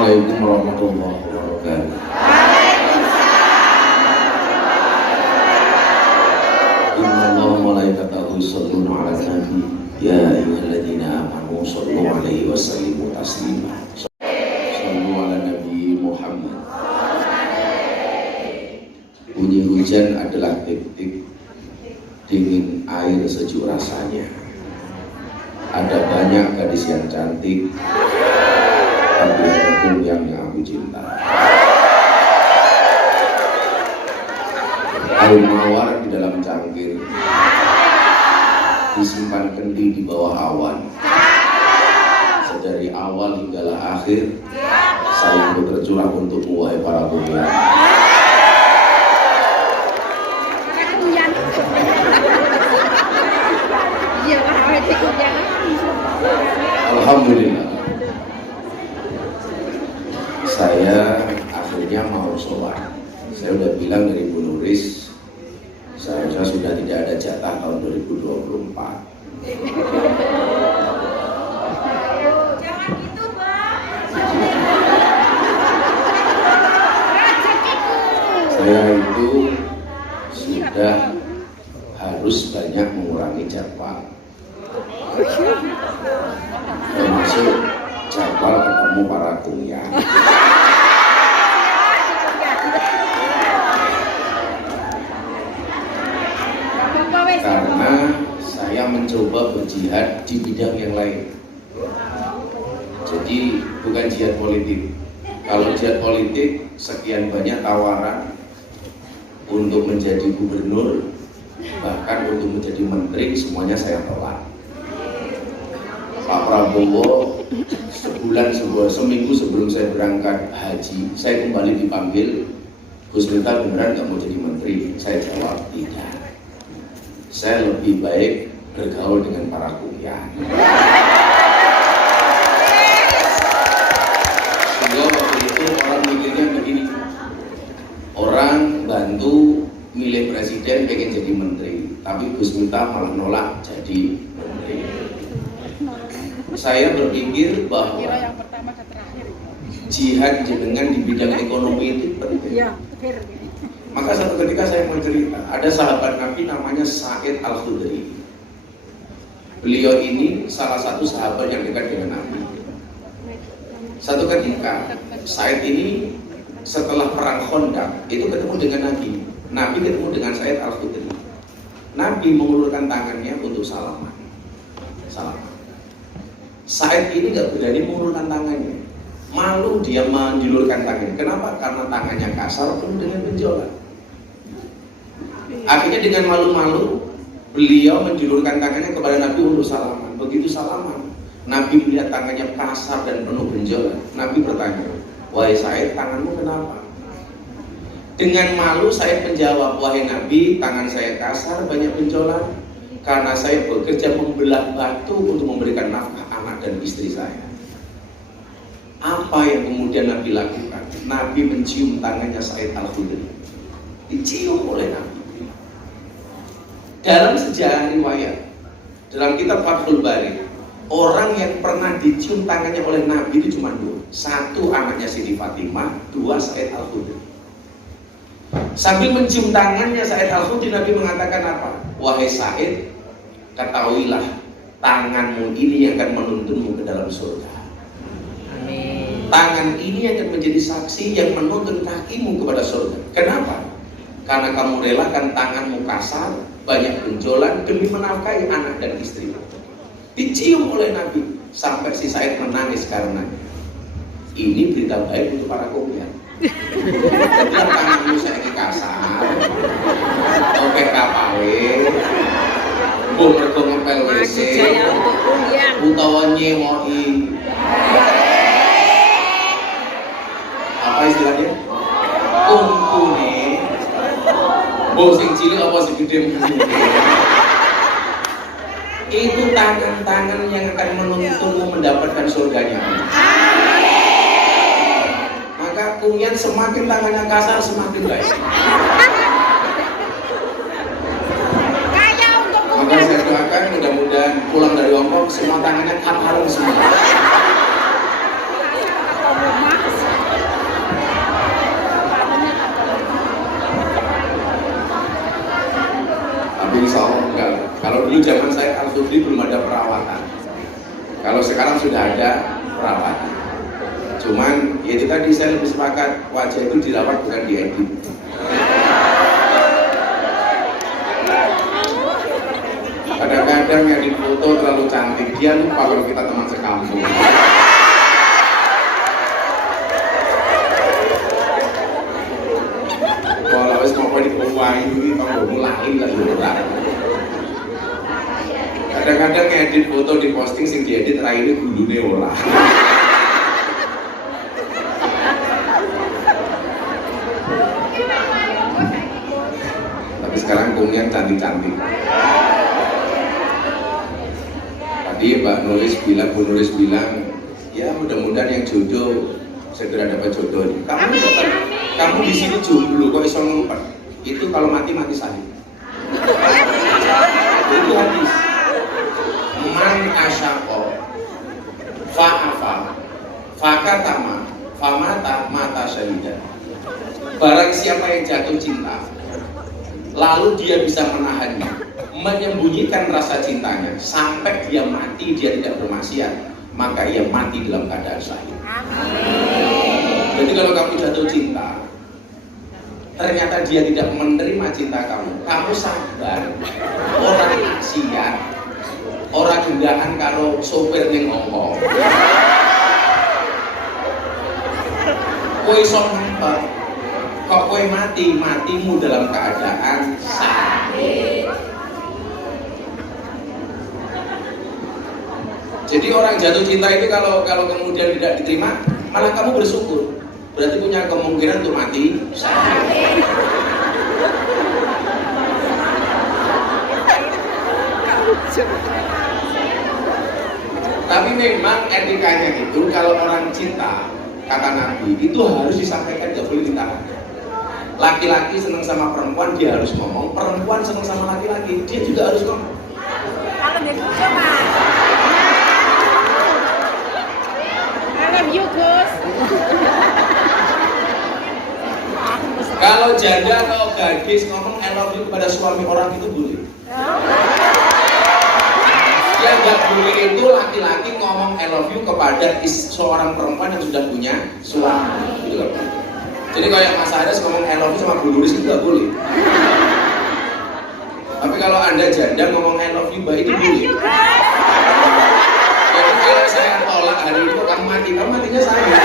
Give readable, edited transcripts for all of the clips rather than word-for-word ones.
Assalamualaikum warahmatullahi wabarakatuh. Innallaha wa malaikatahu yusholluna 'alan nabi ya ayyuhalladzina amanu shollu 'alaihi wa sallimu taslima. Shollu 'alan nabi Muhammad. Bunyi hujan adalah tik-tik dingin air sejuk rasanya. Ada banyak gadis yang cantik, tapi ada pun yang aku cinta. Air mawar di dalam cangkir, disimpan kendi di bawah awan. Sedari awal hinggalah akhir, saya berjuang untuk wahai para bumian. Alhamdulillah, saya akhirnya mau sholat. Saya udah bilang dari Bu Nuris, seharusnya sudah tidak ada jatah tahun 2024. Saya itu sudah harus banyak mengurangi jadwal, termasuk jadwal ketemu para kuliah. Karena saya mencoba berjihad di bidang yang lain. Jadi bukan jihad politik. Kalau jihad politik, sekian banyak tawaran untuk menjadi gubernur, bahkan untuk menjadi menteri, semuanya saya tolak. Pak Prabowo seminggu sebelum saya berangkat haji, saya kembali dipanggil, Gus Miftah beneran nggak mau jadi menteri? Saya jawab tidak. Saya lebih baik bergaul dengan para kuliah. Sehingga waktu itu orang mikirnya begini, orang bantu milih presiden pengen jadi menteri, tapi Gus Miftah malah nolak jadi menteri. Saya berpikir bahwa jihad jenengan di bidang ekonomi itu penting. Maka satu ketika saya mau cerita, ada sahabat Nabi namanya Sa'id Al-Khudri. Beliau ini salah satu sahabat yang dekat dengan Nabi. Satu ketika Sa'id ini setelah perang Khandaq itu ketemu dengan Nabi. Nabi ketemu dengan Sa'id Al-Khudri. Nabi mengulurkan tangannya untuk salaman. Sa'id ini gak berani mengulurkan tangannya. Malu dia menjulurkan tangannya. Kenapa? Karena tangannya kasar penuh dengan benjolan. Akhirnya dengan malu-malu beliau menjulurkan tangannya kepada Nabi untuk salaman. Begitu salaman, Nabi melihat tangannya kasar dan penuh benjolan. Nabi bertanya, "Wahai Sa'id, tanganmu kenapa?" Dengan malu Sa'id menjawab, "Wahai Nabi, tangan saya kasar, banyak benjolan karena saya bekerja membelah batu untuk memberikan nafkah anak dan istri saya." Apa yang kemudian Nabi lakukan? Nabi mencium tangannya Sa'id Al-Khudri. Dicium oleh Nabi. Dalam sejarah riwayat, dalam kitab Fathul Bari, orang yang pernah dicium tangannya oleh Nabi itu cuma dua. Satu anaknya Siti Fatimah, dua Sa'id Al-Khudri. Sambil mencium tangannya Sa'id Al-Khudri, Nabi mengatakan apa? "Wahai Sa'id, ketahuilah tanganmu ini yang akan menuntunmu ke dalam surga. Tangan ini akan menjadi saksi yang menuntun kakimu kepada surga." Kenapa? Karena kamu relakan tanganmu kasar, banyak benjolan demi menafkahi anak dan istri. Dicium oleh Nabi sampai si Sa'id menangis karena ini berita baik untuk para kuliah. Jadi tanganmu saya kasar, oke kapale, mergo ngepel WC, utawa nyewoi. Apa istilahnya? Kumpune. Sing cilik apa sing gede? Itu tangan-tangan yang akan menuntunmu mendapatkan surganya. Maka kuliah semakin tangannya kasar semakin baik. Maka saya doakan mudah-mudahan pulang dari Hongkong semua tangannya harum semua. Putri belum ada perawatan. Kalau sekarang sudah ada perawatan. Cuman ya itu tadi saya lebih sepakat, wajah itu dirawat bukan diedit. Kadang-kadang yang di foto terlalu cantik, dia lupa kalau kita teman sekampung. Kalau wis mau dibuang ini kalau mulai lah juga. Kadang-kadang ngedit foto di posting sing diedit raine gulune ora. Tapi sekarang kuliah cantik-cantik. Tadi Mbak Nulis bilang, Bu Nulis bilang, ya mudah-mudahan yang jodoh segera dapat jodoh. Kamu di sini jomblo kok iso ngumpet. Itu kalau mati syahid. Itu hadis. Man asyaqo fa'afa fakatama famata mata syahidan. Barang siapa yang jatuh cinta lalu dia bisa menahannya, menyembunyikan rasa cintanya sampai dia mati, dia tidak bermaksiat, maka ia mati dalam keadaan syahid. Jadi kalau kamu jatuh cinta ternyata dia tidak menerima cinta kamu sabar, orang maksiat, orang gendaan karo sopir yang ngomong. Kowe iso ngumpet, kok kowe matimu dalam keadaan syahid. Jadi orang jatuh cinta itu kalau kemudian tidak diterima, malah kamu bersyukur. Berarti punya kemungkinan untuk mati syahid. Tapi memang etikanya itu kalau orang cinta, kata Nabi, itu harus disampaikan, tidak boleh ditahan. Laki-laki senang sama perempuan, dia harus ngomong. Perempuan senang sama laki-laki, dia juga harus ngomong. Kalau dia coba, I love you Gus. Kalau janda atau gadis ngomong I love you kepada suami orang itu boleh. Yang nggak boleh itu laki-laki ngomong I love you kepada seorang perempuan yang sudah punya suami. Gitu loh. Jadi kayak Mas Ares ngomong I love you sama Bu Nuris itu nggak boleh. Tapi kalau Anda janda ngomong I love you, baik itu boleh. Jadi kalau saya tolak hari itu kamu matinya saya.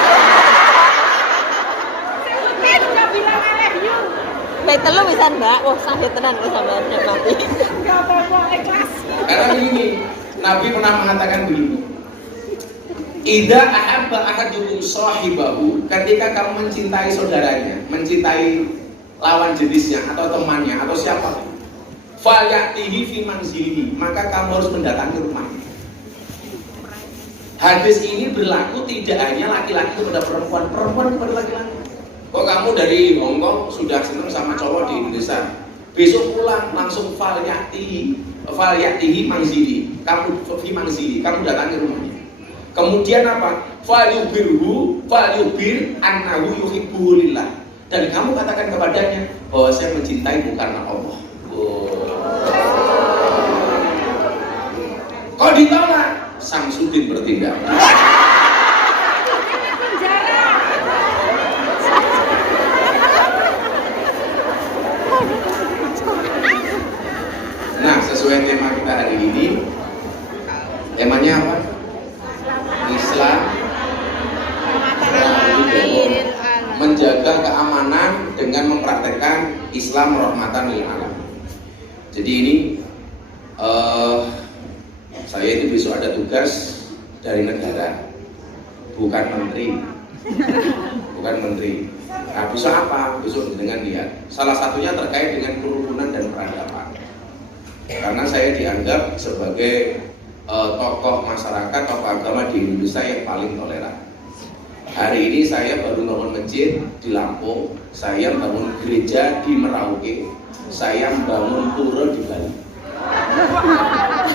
Baik telu bisa Mbak, wah sakit tenan kok sampean mati. Enggak apa-apa ikhlas. Karena begini, Nabi pernah mengatakan begini. Idza ahabba ahadukum sahibahu, ketika kamu mencintai saudaranya, mencintai lawan jenisnya atau temannya atau siapa, falyatihi fi manzilihi, maka kamu harus mendatangi rumahnya. Hadis ini berlaku tidak hanya laki-laki kepada perempuan, perempuan kepada laki-laki. Kok kamu dari Hongkong sudah senang sama cowok di Indonesia, besok pulang langsung falyatihi manzili, kamu fi manzili, kamu datangi rumahnya. Kemudian apa? Falyubir annahu yuhibbu lillah. Dan kamu katakan kepadanya bahwa saya mencintaimu karena Allah. Kok ditolak? Samsudin bertindak. Nah, sesuai tema kita hari ini, temanya apa? Islam menjaga keamanan dengan mempraktekkan Islam rahmatan lil alamin. Jadi ini saya itu besok ada tugas dari negara, bukan menteri. Nah, besok apa? Besok dengan lihat. Salah satunya terkait dengan kerukunan dan peradaban. Karena saya dianggap sebagai tokoh masyarakat, tokoh agama di Indonesia yang paling toleran. Hari ini saya baru bangun masjid di Lampung, saya bangun gereja di Merauke, saya bangun pura di Bali.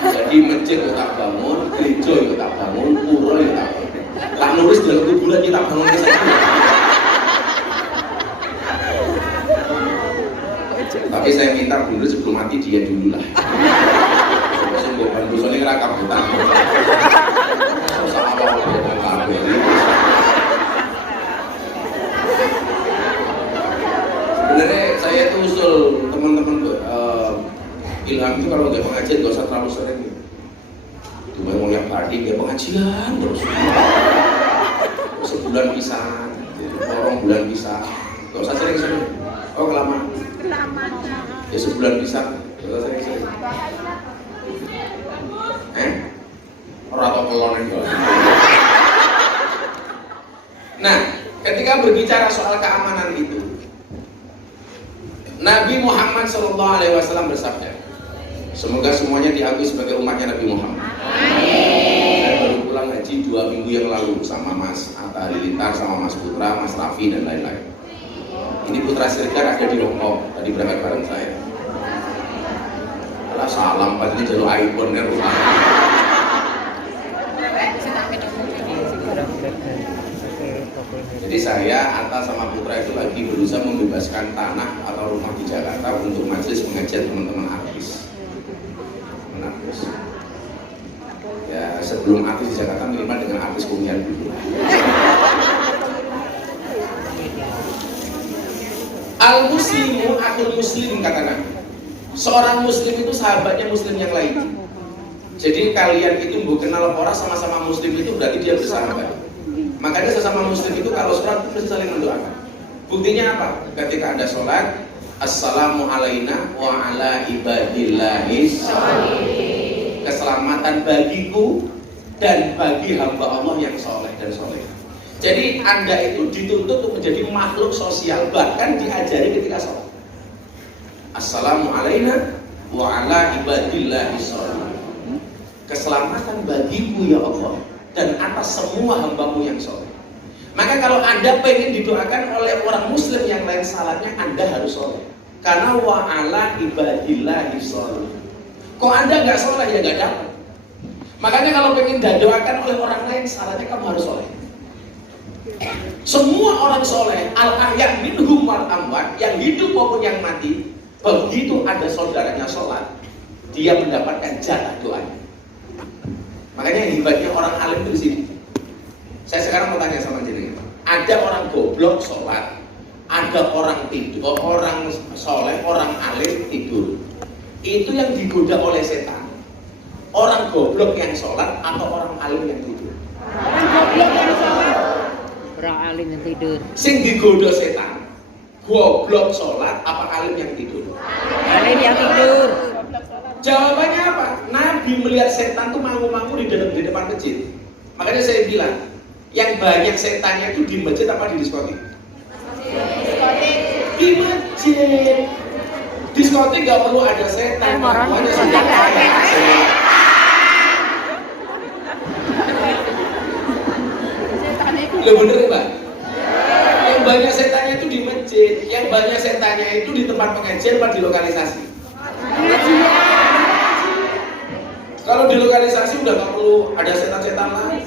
Jadi masjid kita bangun, gereja kita bangun, pura kita bangun. Tak nulis dalam kuburan kita bangun ke sana. Tapi saya minta dulu sebelum mati dia dulu lah. dan busone ora kabutan. Susah apa kabeh. Sebenarnya saya tuh usul teman-teman Ilham itu kalau nggak pengajian nggak usah terlalu sering. Cuma mau yang hari nggak pengajian terus. Sebulan bisa, orang bulan bisa, nggak usah sering-sering. Oh kelamaan. Ya sebulan bisa, nggak usah sering-sering. Orang atau kelon itu. Nah, ketika berbicara soal keamanan itu, Nabi Muhammad SAW bersabda, semoga semuanya diakui sebagai umatnya Nabi Muhammad. Saya baru pulang haji 2 minggu yang lalu sama Mas Atta Halilintar, sama Mas Putra, Mas Raffi dan lain-lain. Ini Putra Siregar ada di Hongkong, tadi berangkat bareng saya. Alah salam, pasti jalur iPhone kan rumah. Jadi saya, Atta sama Putra itu lagi berusaha membebaskan tanah atau rumah di Jakarta untuk majelis pengajian teman-teman artis. Ya sebelum artis di Jakarta minimal dengan artis kuliah dulu. Al-muslimu akhul muslim kata Nabi. Seorang muslim itu sahabatnya muslim yang lain. Jadi kalian itu kenal orang sama-sama muslim itu berarti dia bersahabat. Makanya sesama muslim itu kalau sholat itu mesti saling mendoakan. Buktinya apa? Ketika Anda sholat, assalamu alaina wa ala ibadillahis sholihin. Keselamatan bagiku dan bagi hamba Allah yang soleh dan soleh. Jadi Anda itu dituntut untuk menjadi makhluk sosial, bahkan diajari ketika sholat. Assalamu alaina wa ala ibadillahis sholihin. Keselamatan bagiku ya Allah dan atas semua hambamu yang soleh. Maka kalau Anda pengen didoakan oleh orang muslim yang lain, salahnya Anda harus soleh. Karena wa'ala ibadillahi soleh. Kok Anda nggak soleh ya nggak dapat. Makanya kalau pengen didoakan oleh orang lain, salahnya kamu harus soleh. Semua orang soleh, al-ahya minhum wal amwat, yang hidup maupun yang mati, begitu ada saudaranya sholat, dia mendapatkan jatah doanya. Makanya hebatnya orang alim itu di sini. Saya sekarang mau tanya sama jenengan. Ada orang goblok sholat, ada orang tidur, orang soleh, orang alim tidur. Itu yang digoda oleh setan. Orang goblok yang sholat atau orang alim yang tidur? Orang goblok yang sholat. Orang alim yang tidur. Sing digoda setan. Goblok sholat apa alim yang tidur? Alim yang tidur. Jawabannya apa? Nabi melihat setan tuh mangu-mangu di depan masjid. Makanya saya bilang, yang banyak setannya itu di masjid apa di diskotik? Di masjid. Diskotik gak perlu ada setan. Semuanya sudah kaya. Loh bener ya Mbak? Yang banyak setannya itu di masjid. Yang banyak setannya itu di tempat pengajian apa di lokalisasi? Kalau di lokalisasi udah gak perlu ada setan-setan lagi.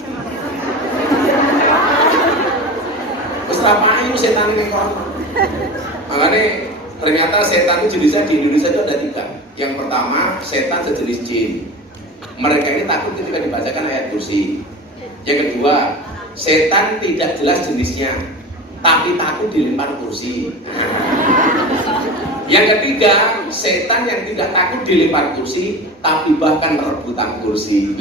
Ayo setan ini koran. Makanya ternyata setan itu jenisnya di Indonesia itu ada 3. Yang pertama, setan sejenis jin. Mereka ini takut ketika dibacakan ayat kursi. Yang kedua, setan tidak jelas jenisnya, tapi takut dilempar kursi. Yang ketiga, setan yang tidak takut dilempar kursi, tapi bahkan rebutan kursi.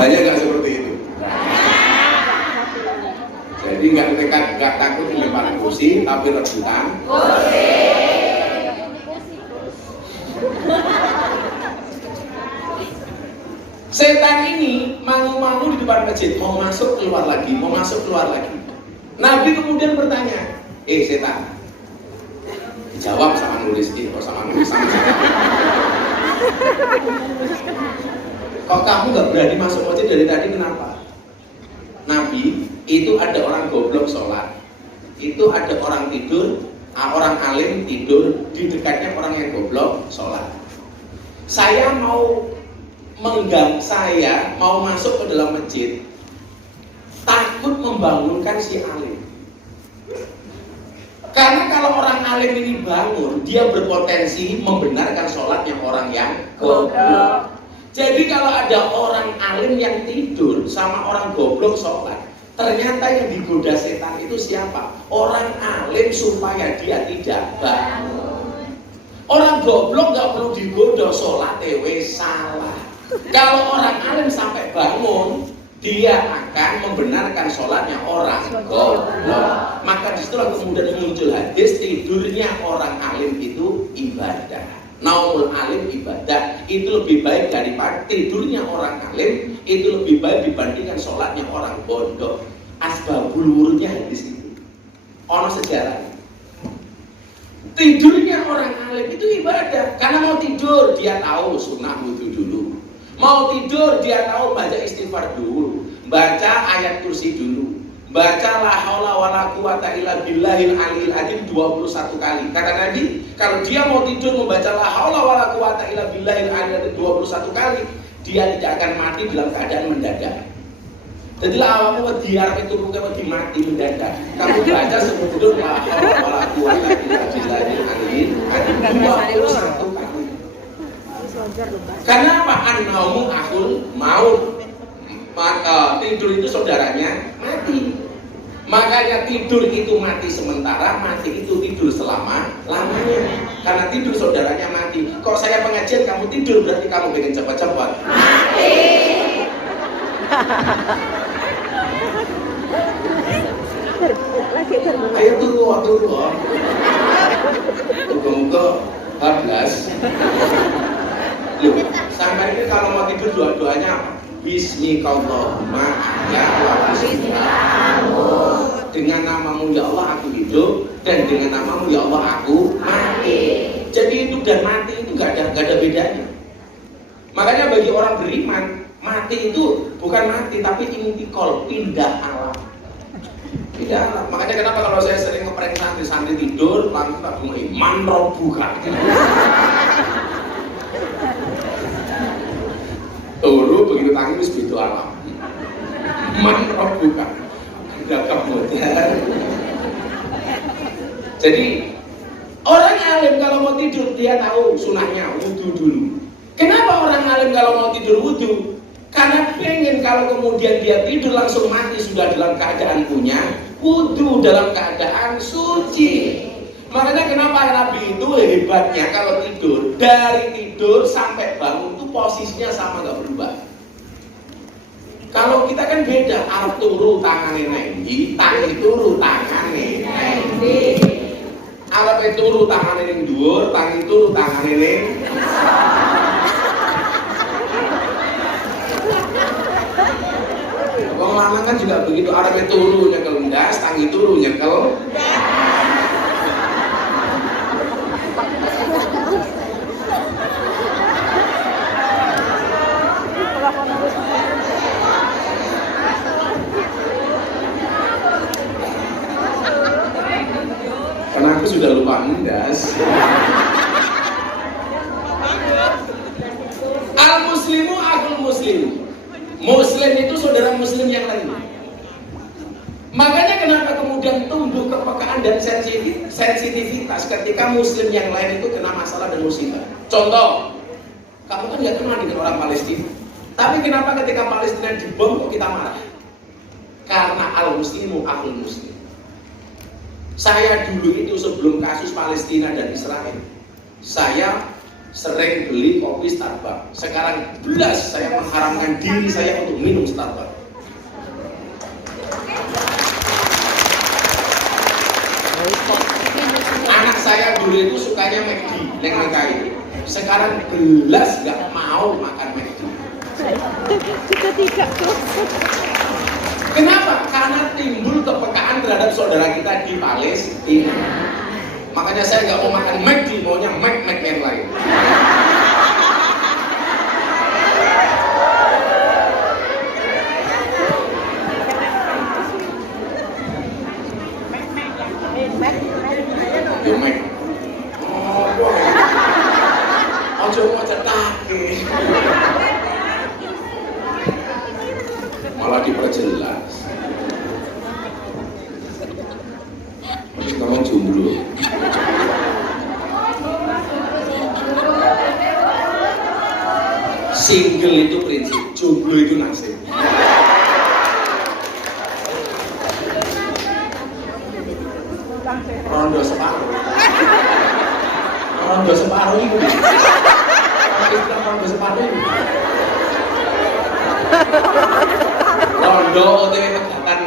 Banyak nggak seperti itu? Jadi nggak takut dilempar kursi, tapi rebutan kursi. Setan ini mangu-mangu di depan masjid, mau masuk keluar lagi, mau masuk keluar lagi. Nabi kemudian bertanya, setan, dijawab sama nulis, sama nulis. Kok kamu nggak berani masuk masjid dari tadi, kenapa? Nabi, itu ada orang goblok sholat, itu ada orang tidur, orang alim tidur, di dekatnya orang yang goblok sholat. Saya mau masuk ke dalam masjid, takut membangunkan si alim. Karena kalau orang alim ini bangun, dia berpotensi membenarkan sholatnya orang yang goblok. Jadi kalau ada orang alim yang tidur sama orang goblok sholat, ternyata yang digoda setan itu siapa? Orang alim supaya dia tidak bangun. Orang goblok gak perlu digoda, sholat wis salah. Kalau orang alim sampai bangun, dia akan membenarkan sholatnya orang goblok. Maka disitulah kemudian muncul hadis, tidurnya orang alim itu ibadah. Naumul alim ibadah, itu lebih baik daripada tidurnya orang alim, itu lebih baik dibandingkan sholatnya orang bodoh. Asbabul wurudnya hadis itu ono sejarah. Tidurnya orang alim itu ibadah, karena mau tidur dia tahu sunnah wudu dulu. Mau tidur dia tahu baca istighfar dulu, baca ayat kursi dulu, baca la haula wala quwata illa billahil aliyil azim 21 kali. Kata Nabi, kalau dia mau tidur membaca la haula wala quwata illa billahil aliyil azim 21 kali, dia tidak akan mati dalam keadaan mendadak. Jadi lah awakmu wedi arep turu wedi mati mendadak. Kamu baca sebelum la haula wala quwata illa billahil aliyil azim 21 kali. Karena apa? An-naumu akhul maut. Maka tidur itu saudaranya mati. Makanya tidur itu mati sementara, mati itu tidur selama-lamanya. Karena tidur saudaranya mati. Kok saya pengajian kamu tidur, berarti kamu pengen cepat-cepat mati. Ayo turu. Muga-muga 14. Loh, sampai ini kalau mau tidur doa-doanya apa? Bismikallahumma ya Allah, dengan namamu ya Allah aku hidup, dan dengan namamu ya Allah aku mati. Jadi hidup dan mati itu gak ada bedanya. Makanya bagi orang beriman, mati itu bukan mati tapi intikal, pindah alam. Pindah alam. Makanya kenapa kalau saya sering ngeprank santri tidur, langsung tak mulai manrob buka. Turu begitu tangi wis beda alam. Manrob buka. Udah kemudian. Jadi orang alim kalau mau tidur dia tahu sunahnya wudu dulu. Kenapa orang alim kalau mau tidur wudu? Karena pengen kalau kemudian dia tidur langsung mati sudah dalam keadaan punya wudu, dalam keadaan suci. Makanya kenapa Nabi itu hebatnya kalau tidur, dari tidur sampai bangun itu posisinya sama gak berubah. Kalau kita kan beda, arep turu tangane nenggi, tangi turu tangane nenggi. Arep turu tangane ning dhuwur, tangi turu tangane ning. Wong lanang kan juga begitu, arep turu nyekel ndas, tangi turu nyekel. Karena aku sudah lupa ndas. Al-muslimu akul muslim. Muslim itu saudara muslim yang lain. Makanya kenapa kemudian tumbuh kepekaan dan sensitivitas ketika muslim yang lain itu kena masalah dan musibah. Contoh, kamu kan gak kenal dengan orang Palestina, tapi kenapa ketika Palestina dibom kok kita marah? Karena al-muslimu akul muslim. Saya dulu itu sebelum kasus Palestina dan Israel, saya sering beli kopi Starbucks. Sekarang belas saya mengharamkan diri saya untuk minum Starbucks. Anak saya dulu itu sukanya McD, yang McD. Sekarang belas gak mau makan McD. Kenapa? Karena timbul kepekaan terhadap saudara kita di Palestina. Makanya saya nggak mau makan McD, maunya Mac yang lain. Yo Mac. Oh, boy. Ojo mau cetake. Malah diperjelas. Single itu prinsip, jomblo itu nasib. Rondo separuh. Rondo separuh itu. Rondo separuh itu. Rondo OTW pegatan.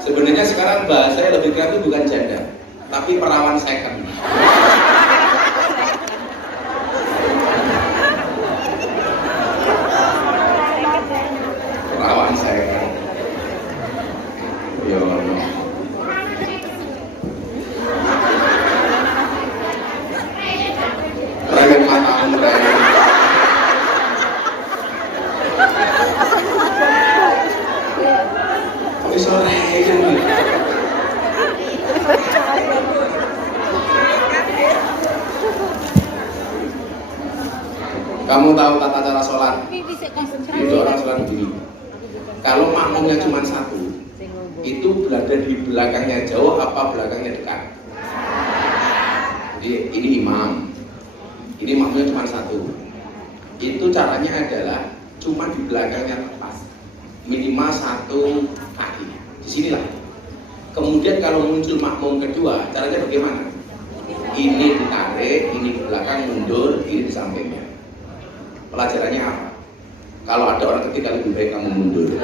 Sebenarnya sekarang bahasanya lebih kreatif bukan janda, tapi perawan second. Perawan second. Ya Allah. Rewel matamu rewel. Kok iso rewel? Kamu tahu tata cara sholat? Itu orang sholat begini. Kalau makmumnya cuma satu, itu berada di belakangnya jauh apa belakangnya dekat? Jadi ini imam, ini makmumnya cuma satu. Itu caranya adalah cuma di belakangnya tepas, minimal satu kaki. Di sinilah. Kemudian kalau muncul makmum kedua, caranya bagaimana? Ini ditarik, ini di belakang mundur, ini di sampingnya. Pelajarannya apa? Kalau ada orang ketiga lebih baik kamu mundur.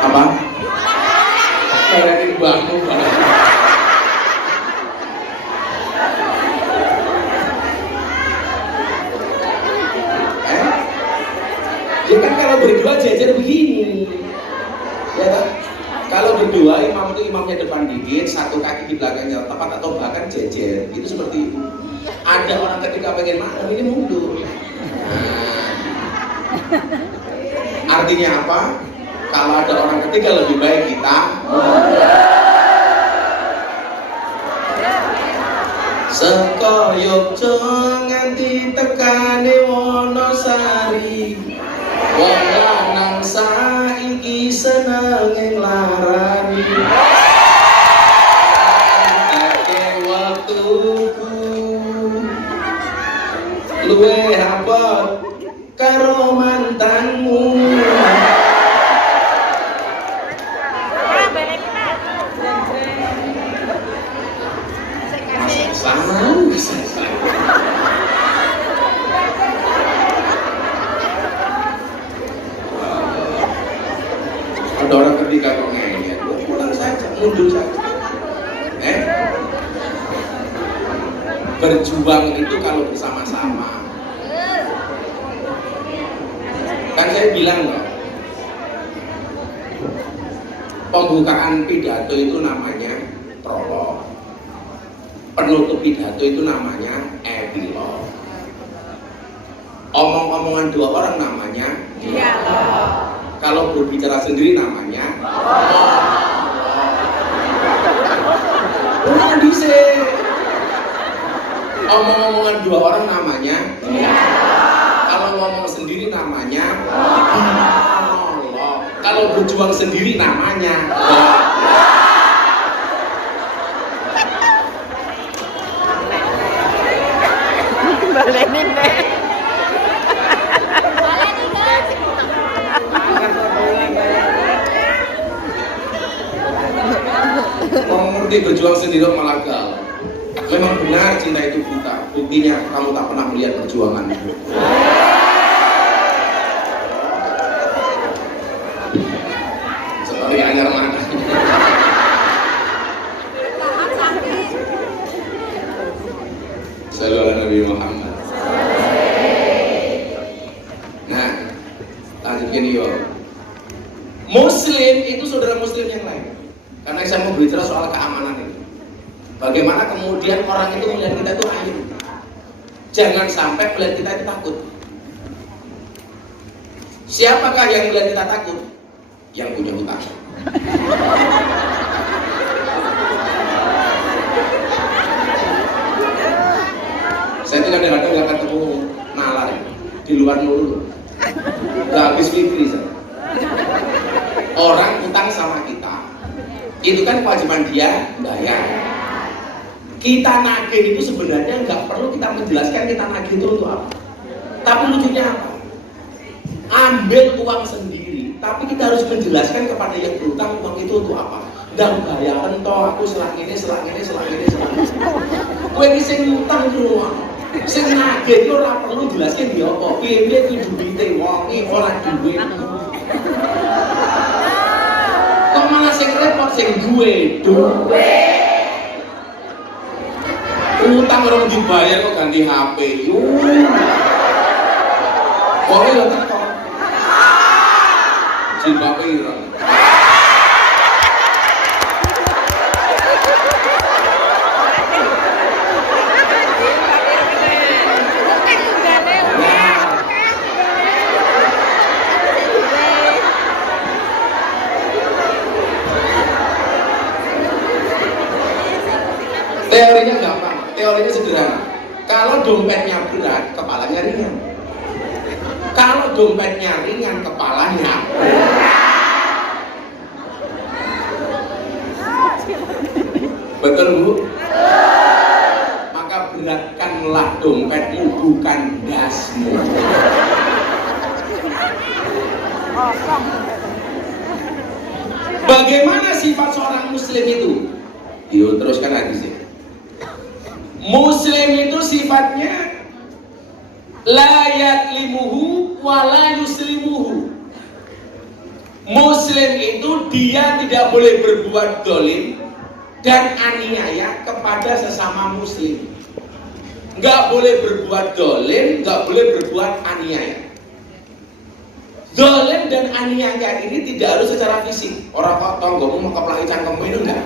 Apa? Kalian bangun banget. Ya kan kalau berdua jajar begini, ya kan? Kalau berdua imam itu imamnya depan dikit, satu kaki di belakangnya tepat atau bahkan jejer, itu seperti itu. Ada orang ketika pengen makmum ini mundur. Artinya apa? Kalau ada orang ketiga lebih baik kita seko Yogyo nganti tekane Wonosari, wong lanang saiki seneng nglarani. Ake waktuku luwe abot karo mantanmu. Ada orang ketiga kok ngeyel, pulang saja, mundur saja. Berjuang itu kalau bersama-sama. Kan saya bilang loh, pembukaan pidato itu namanya prolog, penutup pidato itu namanya epilog, omong-omongan dua orang namanya dialog, kalau berbicara sendiri namanya bukan bisa. Omong-omongan dua orang namanya kalau ngomong sendiri namanya monolog, kalau berjuang sendiri namanya balenin deh. Kamu ngerti berjuang sendiri malah gagal. Memang benar cinta itu buta. Buktinya kamu tak pernah melihat perjuangan. Seperti anyar mana? Sallallahu Nabi Muhammad. Nah, lanjut gini yo. Muslim itu saudara muslim yang lain. Karena saya mau berbicara soal keamanan itu. Bagaimana kemudian orang itu melihat kita itu ayu. Jangan sampai melihat kita itu takut. Siapakah yang melihat kita takut? Yang punya hutang. Saya tuh kadang-kadang nggak ketemu nalar di luar dulu, nggak habis pikir saya. Orang utang sama kita, itu kan kewajiban dia bayar. Kita nagih itu sebenarnya nggak perlu kita menjelaskan kita nagih itu untuk apa. Tapi lucunya apa? Ambil uang sendiri, tapi kita harus menjelaskan kepada yang berutang uang itu untuk apa. Dan bayaran toh aku selang ini. Kowe iki sing utang ku sing nagih itu ora perlu jelaskan dia apa. Piye ku duwite wong iki ora duwe. Kok malah sing repot sing duwe. Utang orang dibayar kok ganti HP. Kok lho teko. Jilbabe ira. Teorinya gampang, teorinya sederhana. Kalau dompetnya berat, kepalanya ringan. Kalau dompetnya ringan, kepalanya betul Bu? Maka beratkanlah dompetmu, bukan dasmu. Bagaimana sifat seorang muslim itu? Yuk teruskan hadisnya. Muslim itu sifatnya la yatlimuhu wa la yuslimuhu. Muslim itu dia tidak boleh berbuat dolim dan aniaya kepada sesama muslim. Nggak boleh berbuat dolim, nggak boleh berbuat aniaya. Dolim dan aniaya ini tidak harus secara fisik. Orang kok tonggomu mau keplahi cangkemmu itu enggak.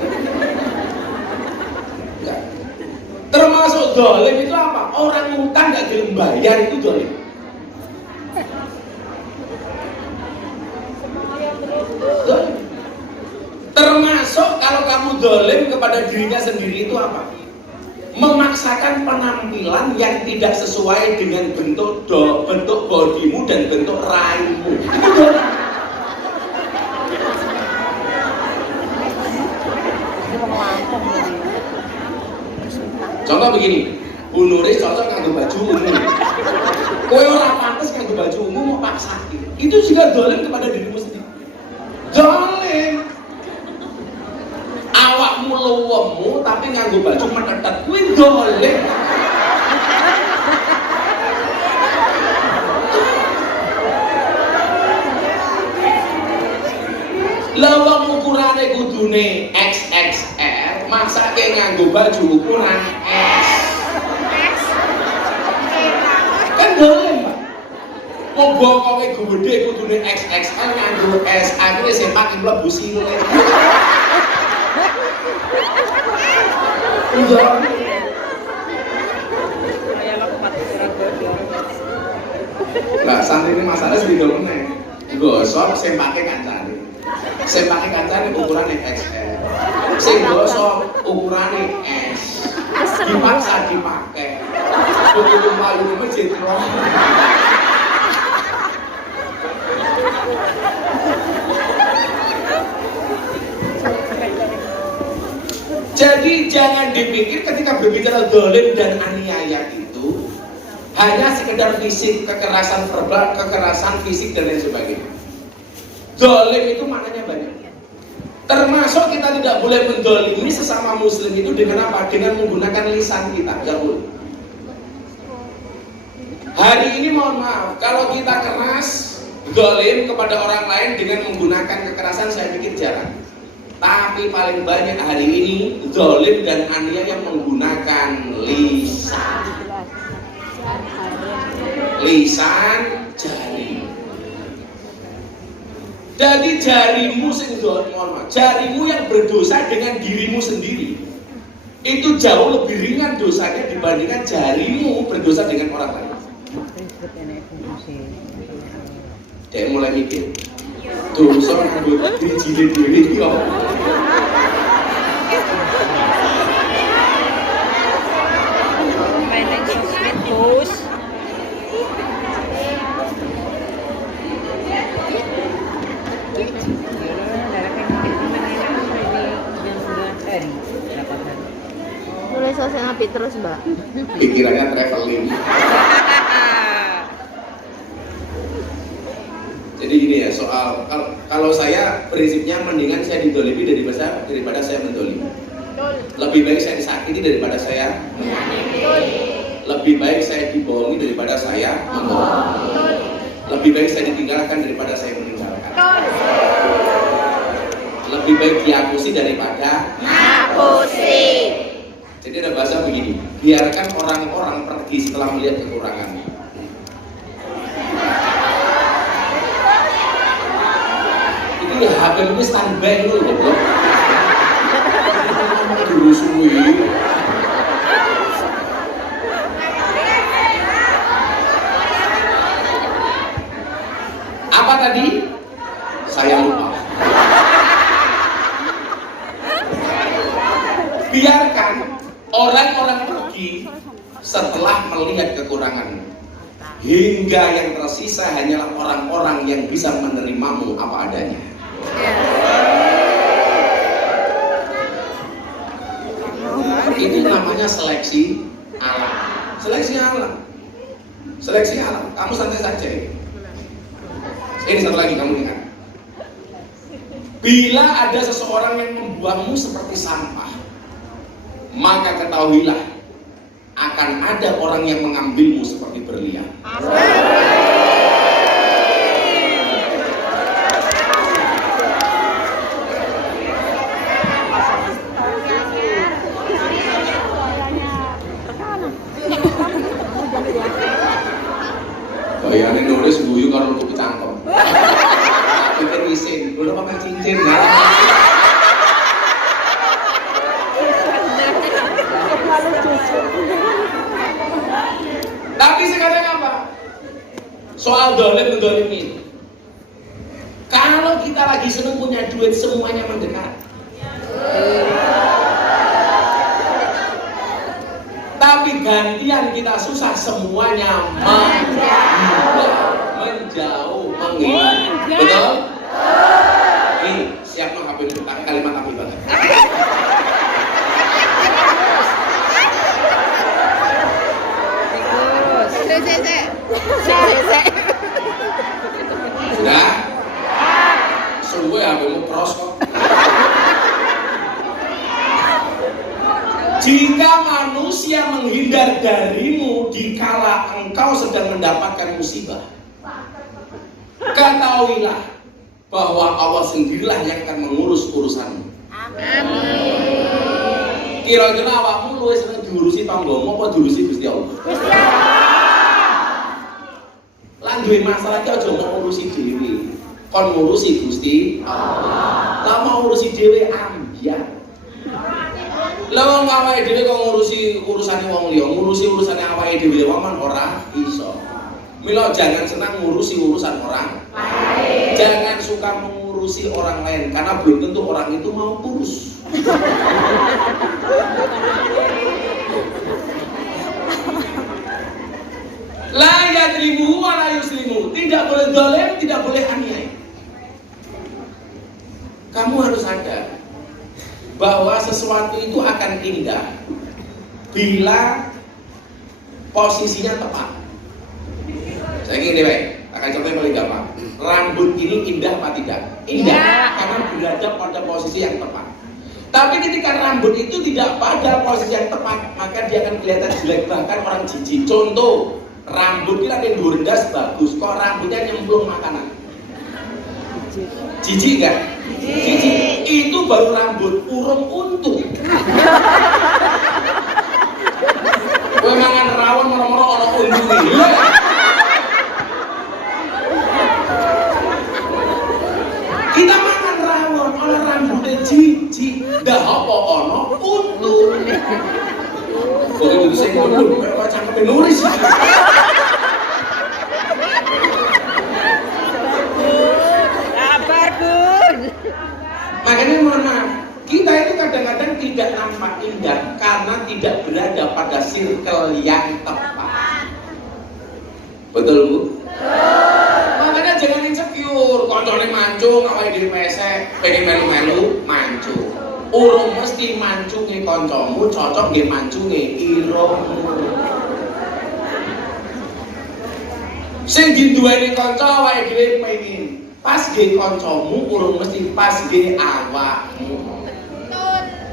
Termasuk dolim itu apa? Orang utang nggak gelem bayar itu dolim. Termasuk kalau kamu dolim kepada dirinya sendiri itu apa? Memaksakan penampilan yang tidak sesuai dengan bentuk bodimu dan bentuk raimu. Itu dolim. Contoh begini, Bu Nuris cocok nganggo baju ungu. Kowe ora pantes nganggo baju ungu mau paksa. Itu juga dolim kepada dirimu sendiri. Dolim. Awakmu luwemu tapi nganggo baju metetet kuwi dolim. Lawang ukurane kudune XXL, maksake nganggo baju ukuran S. Kan dolim, Pak. Wong bokoke gede kudune XXL nganggo S, akhire sing makin mlebu sile. Lah santri ini masalah sedih meneh. Gosok sing pake kancane. Sing pake kancane ukurane XL. Sing gosok ukurane S. Dipaksa dipakai. Begitu malu di masjid. Jadi jangan dipikir ketika berbicara dolim dan aniaya itu hanya sekedar fisik, kekerasan verbal, kekerasan fisik dan lain sebagainya. Dolim itu maknanya banyak. Termasuk kita tidak boleh mendolimi sesama muslim itu dengan apa? Dengan menggunakan lisan kita, nggak boleh. Hari ini mohon maaf, kalau kita keras dolim kepada orang lain dengan menggunakan kekerasan, saya pikir jarang. Tapi paling banyak hari ini dolim dan aniaya yang menggunakan lisan. Lisan, jari. Jadi jarimu sing dolim, jarimu yang berdosa dengan dirimu sendiri. itu jauh lebih ringan dosanya dibandingkan jarimu berdosa dengan orang lain. Dia mulai mikir, dosa nganggo dijilid diri yo. Main yang sosmed bos. Mulai sosial ngapi terus mbak. Pikirannya traveling. Jadi gini ya, soal kalau saya prinsipnya mendingan saya didolimi daripada saya mendolimi. Lebih baik saya disakiti daripada saya menyakiti. Lebih baik saya dibohongi daripada saya membohongi. Lebih baik saya ditinggalkan daripada saya meninggalkan. Lebih baik diakusi daripada ngakusi. Jadi ada bahasa begini, biarkan orang-orang pergi setelah melihat kekuranganmu. Ini HP ini standby dulu goblok. Dirusui. Apa tadi? Saya lupa. Biarkan orang-orang pergi setelah melihat kekuranganmu. Hingga yang tersisa hanyalah orang-orang yang bisa menerimamu apa adanya. Itu namanya seleksi alam. Seleksi alam. Seleksi alam. Kamu santai saja. Ini satu lagi kamu ingat. Bila ada seseorang yang membuangmu seperti sampah, maka ketahuilah akan ada orang yang mengambilmu seperti berlian. Bayangin nulis guyu kalau lu kecangkem. Pikir isin, lu pakai cincin ya. Tapi sekarang apa? Soal dolim mendolimi. Kalau kita lagi seneng punya duit, semuanya mendekat. Tapi gantian kita susah, semuanya menjauh, menghilang. Betul? Ini siap menghapus kalimat tapi banget. Sudah? Sungguh ya, aku mau pros kok. Jika manusia menghindar darimu dikala engkau sedang mendapatkan musibah, ketahuilah bahwa Allah sendirilah yang akan mengurus urusanmu. Amin. Kira-kira awakmu luwes seneng diurusi tanggamu apa diurusi Gusti Allah? Lan duwe masalah ki aja mau ngurusi dhewe. Kon ngurusi Gusti Allah. Lah mau ngurusi dhewe ambyar. Lah wong awake dhewe kok ngurusi urusane wong liya, ngurusi urusane awake dhewe wae ora iso. Mila jangan senang ngurusi urusan orang lain. Jangan suka mengurusi orang lain karena belum tentu orang itu mau urus. La yadrimu wa la yuslimu. Tidak boleh zalim, tidak boleh aniaya. Kamu harus sadar bahwa sesuatu itu akan indah bila posisinya tepat. Saya ingin deh, akan contoh yang paling gampang. Rambut ini indah apa tidak? Indah, karena berada pada posisi yang tepat. Tapi ketika rambut itu tidak pada posisi yang tepat, maka dia akan kelihatan jelek, bahkan orang jijik. Contoh, rambut kita yang rendas bagus, kok rambutnya nyemplung makanan? Jijik kan? Jijik. Itu baru rambut, urung untung. Kowe mangan rawon moro-moro ana untunge. Kita makan rawon ana rambutnya jijik, dah apa ana untung. metu. Kok itu sing ngono kok cangkeme nulis. Sabar, Gun. Makanya mohon maaf, kita itu kadang-kadang tidak nampak indah karena tidak berada pada circle yang tepat. Betul Bu? Makanya jangan insecure, koncone mancung, awake dhewe pesek, pengen melu-melu mancung. Urung mesti mancunge kancamu cocok nggih mancunge irungmu. Sing diduweni kanca awake dhewe pengen pas nggih kancamu urung mesti pas nggih awakmu.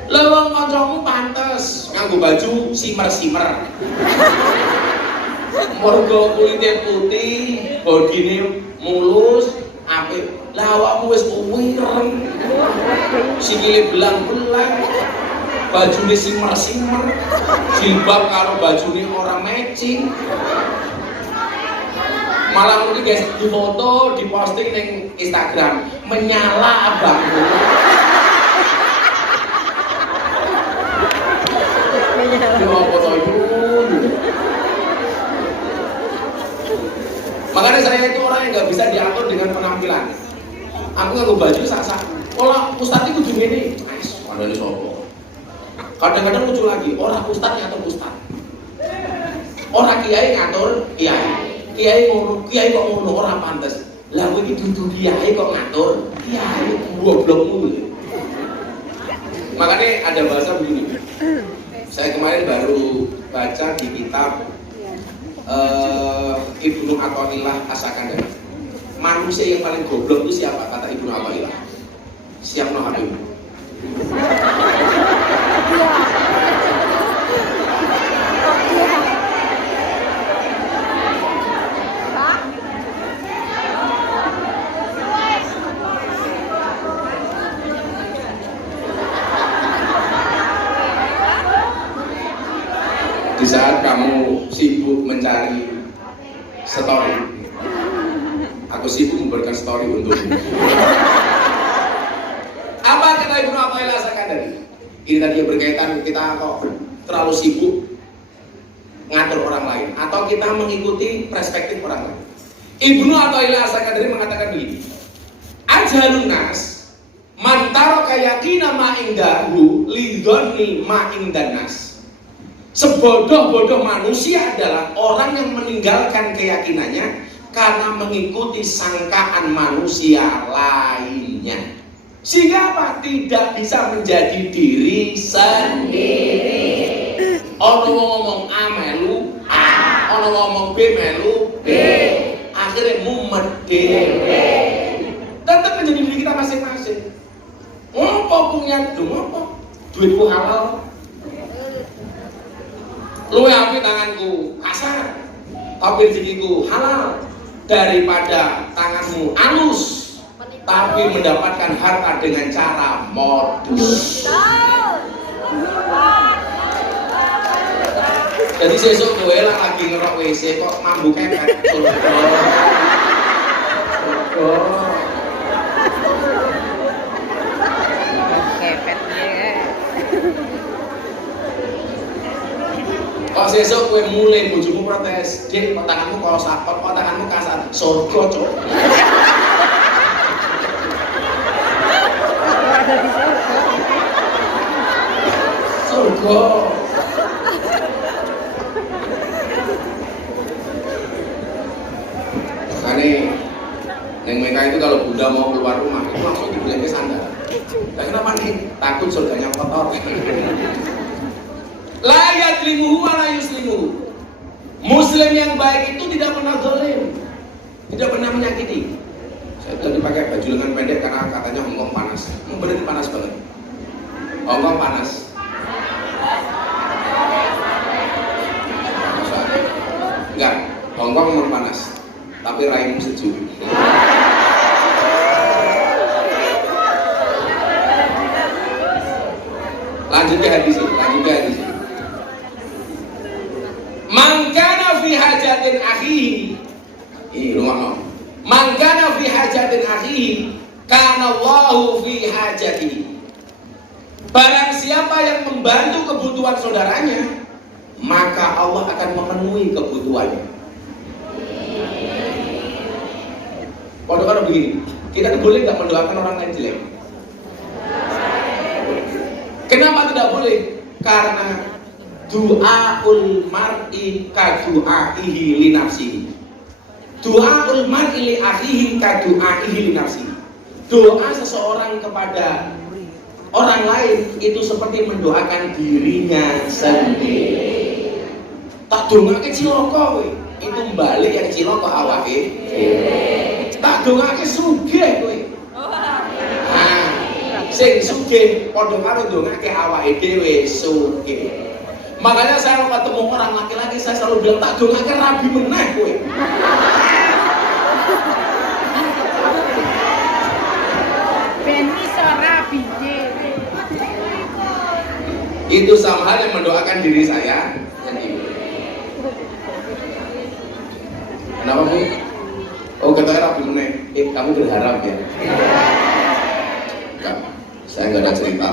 Lha wong kancamu pantes nganggo baju simer-simer. Mergo kulite putih, bodine mulus, apik. Lah awakmu wis uwireng. Sikile belang-belang. Bajune simer-simer. Jilbab karo bajune ora matching. Malah mungkin guys di foto, di posting ning Instagram menyala abangku. Yo foto itu. Makanya saya itu orang yang nggak bisa diatur dengan penampilan. Aku nggak baju sak-sak. Kalau ustadz itu gini, ada di sopo. Kadang-kadang lucu lagi, orang ustadz ngatur ustadz. Orang kiai ngatur kiai. Kiai ngono, kiai kok ngono orang pantas. Lah kowe iki dudu kiai kok ngatur kiai goblokmu. Makanya ada bahasa begini. Saya kemarin baru baca di kitab Ibnu Athaillah As-Sakandari. Manusia yang paling goblok itu siapa? Kata Ibnu Athaillah. Siap no Habib. Di saat kamu sibuk mencari story, aku sibuk memberikan story untukmu. Apa kata Ibnu Athaillah As-Sakandari? Ini tadi berkaitan kita kok terlalu sibuk ngatur orang lain atau kita mengikuti perspektif orang lain. Ibnu Athaillah As-Sakandari mengatakan begini, ajalun nas man taraka yaqina ma indahu lidhanni ma indan nas. Sebodoh-bodoh manusia adalah orang yang meninggalkan keyakinannya karena mengikuti sangkaan manusia lainnya. Sehingga apa? Tidak bisa menjadi diri sendiri. Ono ngomong A melu A, ono ngomong B melu B. Akhirnya mumet dhewe. Tetap menjadi diri kita masing-masing. Ngopo punya ngopo? Duitku halal. Luwe api tanganku kasar, tapi rezekiku halal daripada tanganmu halus, tapi mendapatkan harta dengan cara modus. Jadi sesuk kowe lah lagi ngerok WC kok mambu kepet. Kok sesuk kowe mulai bojomu protes, "Dik, kok tanganmu kok tanganmu kasar." Surga, Cuk. Surga. Makanya yang mereka itu kalau Bunda mau keluar rumah itu langsung dibeliin sandal. Nah, kenapa nih? Takut surganya kotor. La yadlimuhu wa la yuslimuhu. Muslim yang baik itu tidak pernah zalim, tidak pernah menyakiti. Saya tadi pakai baju lengan pendek karena katanya Hongkong panas. Benar panas banget. Hongkong panas. Enggak, Hongkong memang panas. Tapi raimu sejuk. Lanjut ke hadis ini. Mangkana fi hajatin akhihi. Ini rumah. Mangkana fi hajatin akhihi, kana Allahu fi hajatihi. Barang siapa yang membantu kebutuhan saudaranya, maka Allah akan memenuhi kebutuhannya. Waduh, kalau begini, kita boleh nggak mendoakan orang lain jelek? Kenapa tidak boleh? Karena du'aul mar'i ka du'aihi li nafsihi. Du'aul mar'i li akhihi ka du'aihi li nafsihi. Doa seseorang kepada orang lain itu seperti mendoakan dirinya sendiri. Tak dongake cilaka kowe, itu balik yang cilaka awake. Tak dongake sugih kowe. Nah, sing sugih padha karo dongake awake dhewe sugih. Makanya saya kalau ketemu orang laki-laki saya selalu bilang tak dongake rabi meneh kowe. Ben iso rabi. Itu sama hal yang mendoakan diri saya sendiri. Kenapa Bu? Oh katanya rabi meneh. Kamu berharap ya? Enggak, saya nggak ada cerita.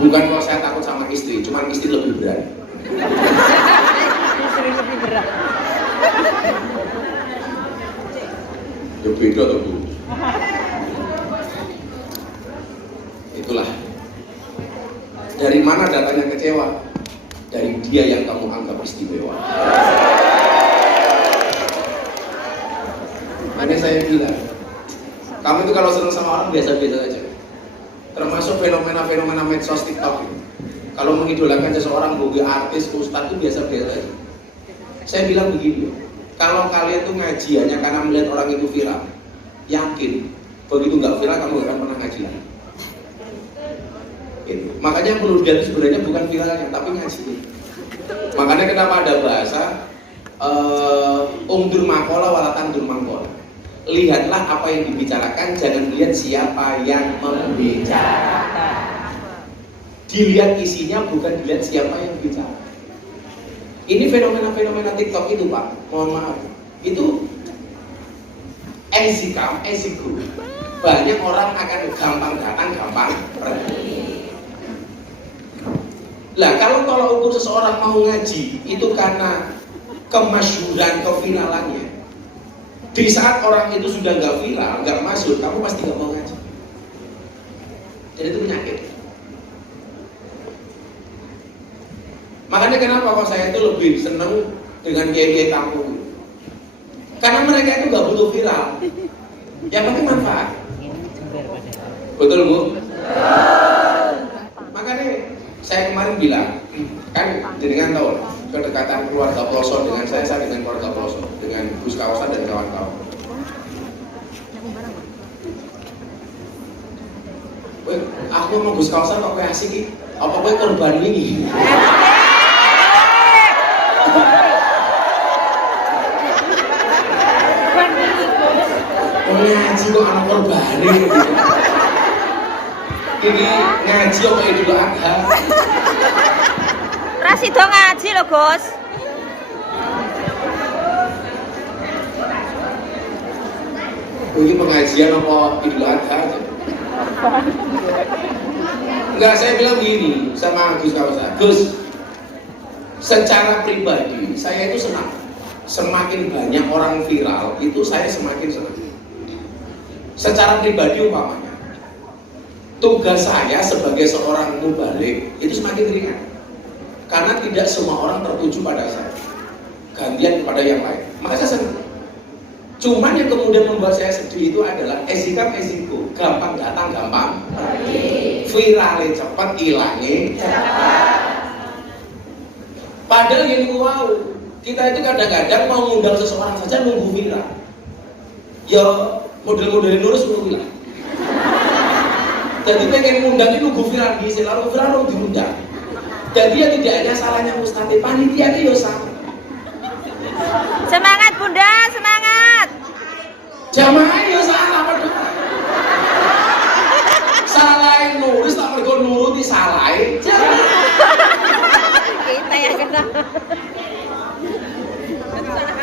Bukan kalau saya takut sama istri, cuma istri lebih berani. Istri lebih berat. Ya beda tuh Bu. Itulah. Dari mana datanya kecewa? Dari dia yang kamu anggap istimewa. Makanya saya bilang, kamu itu kalau senang sama orang biasa-biasa aja. Termasuk fenomena-fenomena medsos TikTok itu. Kalau mengidolakan seseorang, bogi artis, ustadz itu biasa-biasa aja. Saya bilang begini, kalau kalian tuh ngaji hanya karena melihat orang itu viral, yakin begitu nggak viral kamu nggak akan pernah ngaji lagi. Gitu. Makanya yang perlu dilihat sebenarnya bukan viralnya, tapi ngaji. Makanya kenapa ada bahasa ungdur makola walatan dur mangkola. Lihatlah apa yang dibicarakan, jangan lihat siapa yang membicarakan. Dilihat isinya, bukan dilihat siapa yang bicara. Ini fenomena-fenomena TikTok itu Pak, mohon maaf, itu as you go. Banyak orang akan gampang datang, gampang pergi. Lah kalau ukur seseorang mau ngaji itu karena kemasyhuran, keviralannya. Di saat orang itu sudah nggak viral, nggak masyhur, kamu pasti nggak mau ngaji. Jadi itu penyakit. Makanya kenapa kok saya itu lebih seneng dengan kiai-kiai kampung. Karena mereka itu nggak butuh viral. Yang penting manfaat. Betul Bu? Makanya saya kemarin bilang, kan jenengan tahu kedekatan keluarga Ploso dengan saya dengan keluarga Ploso, dengan Gus Kawasan dan kawan-kawan. Aku mau Gus Kawasan kok kayak asik, apa gue korban ini? Ngaji kok anak korban ini? Ini ngaji apa Idul Adha? Rasido ngaji loh Gus. Ini pengajian apa Idul Adha? Enggak, saya bilang begini sama Gus Kawasan. Gus, secara pribadi saya itu senang. Semakin banyak orang viral itu saya semakin senang. Secara pribadi umpamanya, tugas saya sebagai seorang mubalik itu semakin ringan. Karena tidak semua orang tertuju pada saya, gantian kepada yang lain. Maka saya senang. Cuman yang kemudian membuat saya sedih itu adalah esiko, gampang datang, gampang pergi. Viralnya cepat, hilangnya cepat. Padahal yang wow, kita itu kadang-kadang mau ngundang seseorang saja nunggu viral. Ya model-model lurus nunggu lah. Jadi pengen ngundangnya nunggu viral, lalu viral diundang. Jadi ya tidak hanya salahnya Ustadz, panitia itu ya sama. Semangat Bunda, semangat. Jamaah ya salah padahal. Salahin nulis tak mergo nuruti salahin. Kita yang kena.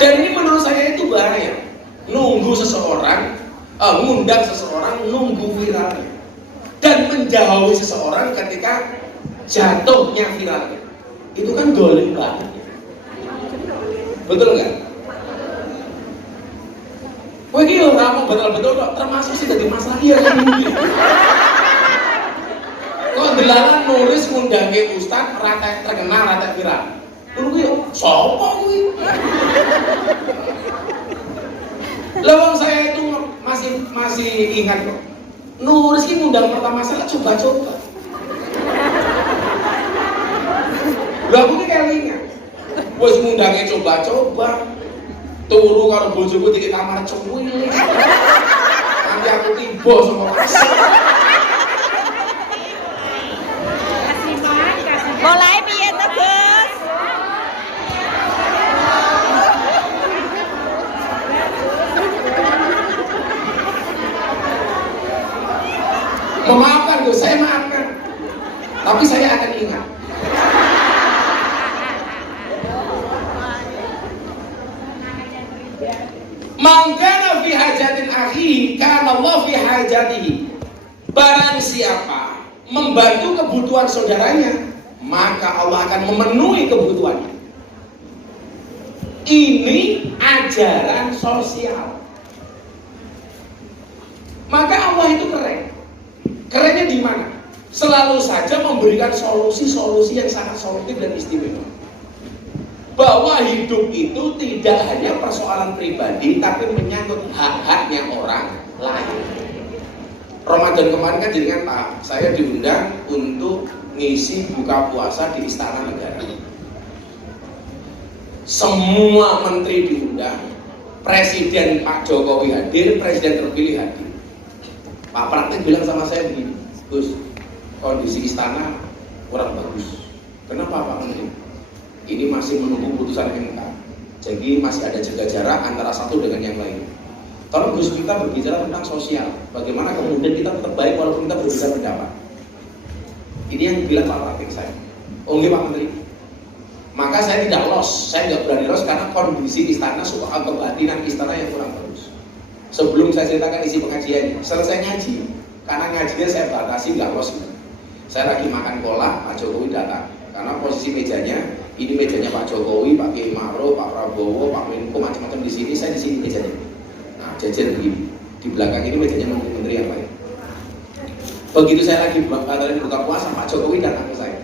Dan ini menurut saya itu bahaya. Nunggu seseorang, ngundang seseorang nunggu viralnya. Dan mendahului seseorang ketika jatuhnya viral. Itu kan dolim banget. Betul nggak? Wah ini orang betul-betul kok termasuk sih dari masalah iya ini. Kok delalan nulis ngundangi ustad rata terkenal rata viral. Kuwi yo sapa kuwi? Lawang saya itu masih ingat kok. Nulis ki ngundang pertama saya coba-coba. Lah aku ki kelingan. Wis ngundange coba-coba. Turu karo bojoku di kamar cuwil. Nanti aku tiba sama kasih. Mulai piye to, Gus? Memaafkan Gus, saya maafkan. Tapi saya akan ingat. Mangkana fi hajatin akhi, kana Allah fi hajatihi. Barang siapa membantu kebutuhan saudaranya, maka Allah akan memenuhi kebutuhannya. Ini ajaran sosial. Maka Allah itu keren. Kerennya di mana? Selalu saja memberikan solusi-solusi yang sangat solutif dan istimewa. Bahwa hidup itu tidak hanya persoalan pribadi, tapi menyangkut hak-haknya orang lain. Ramadan kemarin kan jenengan Pak, saya diundang untuk ngisi buka puasa di Istana Negara. Semua menteri diundang, Presiden Pak Jokowi hadir, Presiden terpilih hadir. Pak Praktik bilang sama saya begini, Gus, kondisi istana kurang bagus. Kenapa Pak Menteri? Ini masih menunggu putusan MK. Jadi masih ada jaga jarak antara satu dengan yang lain. Kalau Gus kita berbicara tentang sosial, bagaimana kemudian kita tetap baik walaupun kita berbeda pendapat. Ini yang bilang Pak Praktik saya. Oh nggih Pak Menteri. Maka saya tidak saya tidak berani karena kondisi istana suka kebatinan istana yang kurang bagus. Sebelum saya ceritakan isi pengajiannya, selesai ngaji, karena ngajinya saya batasi nggak los. Saya lagi makan kolak, Pak Jokowi datang, karena posisi mejanya, ini mejanya Pak Jokowi, Pak Kiai Ma'ruf, Pak Prabowo, Pak Menko, macam-macam di sini, saya di sini mejanya. Nah, jajar begini, di belakang ini mejanya menteri-menteri yang lain. Begitu saya lagi buka puasa, Pak Jokowi datang ke saya.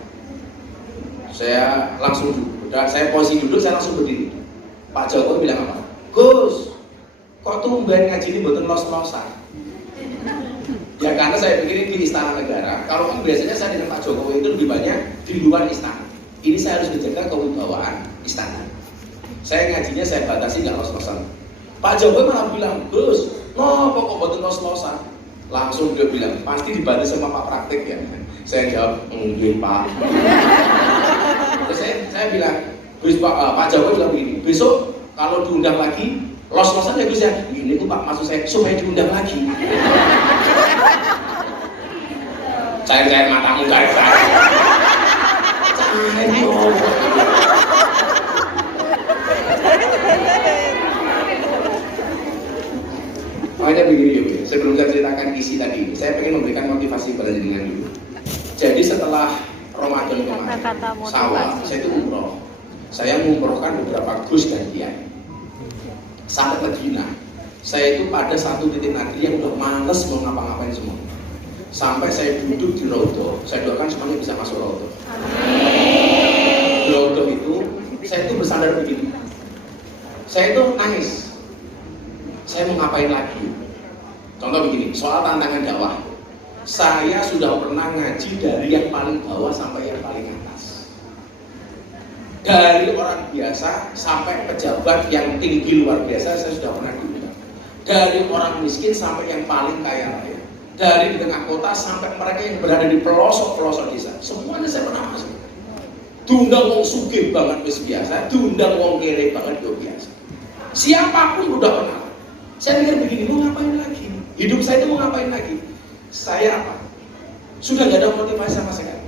Saya langsung duduk, saya posisi duduk, saya langsung berdiri. Pak Jokowi bilang apa? Gus, kok tumben ngaji ini betul los-losan? Ya karena saya pikir di Istana Negara, kalau kan biasanya saya dengan Pak Jokowi itu lebih banyak di luar istana. Ini saya harus menjaga kewibawaan istana. Saya ngajinya saya batasi nggak los-losan. Pak Jokowi malah bilang, Gus, no kok betul los-losan? Langsung dia bilang, pasti dibatasi sama Pak Praktik ya. Saya jawab, enggak Pak. Terus saya bilang, Gus Pak Jokowi bilang begini, besok kalau diundang lagi, los-losan ya Gus ya. Ini tuh Pak maksud saya supaya diundang lagi. Cair-cair matamu, cair-cair. Cair dong. Makanya begini, sebelum saya ceritakan isi tadi, saya pengen memberikan motivasi pada jenengan dulu. Jadi setelah Ramadan kemarin, Syawal, saya itu umroh. Saya mengumrohkan beberapa gus dan kiai. Sampai Madinah, saya itu pada satu titik nanti yang udah males mau ngapa-ngapain semua. Sampai saya duduk di Rodo, saya doakan semuanya bisa masuk Rodo. Di Rodo itu, saya itu bersandar begini. Saya itu nangis. Saya mau ngapain lagi? Contoh begini, soal tantangan dakwah. Saya sudah pernah ngaji dari yang paling bawah sampai yang paling atas. Dari orang biasa sampai pejabat yang tinggi luar biasa, saya sudah pernah diundang. Dari orang miskin sampai yang paling kaya raya. Dari di tengah kota sampai mereka yang berada di pelosok-pelosok desa, semuanya saya pernah masuk. Diundang wong sugih banget wis biasa, diundang wong kere banget yo biasa. Siapapun udah pernah. Saya pikir begini, mau ngapain lagi? Hidup saya itu mau ngapain lagi? Saya apa? Sudah gak ada motivasi sama sekali.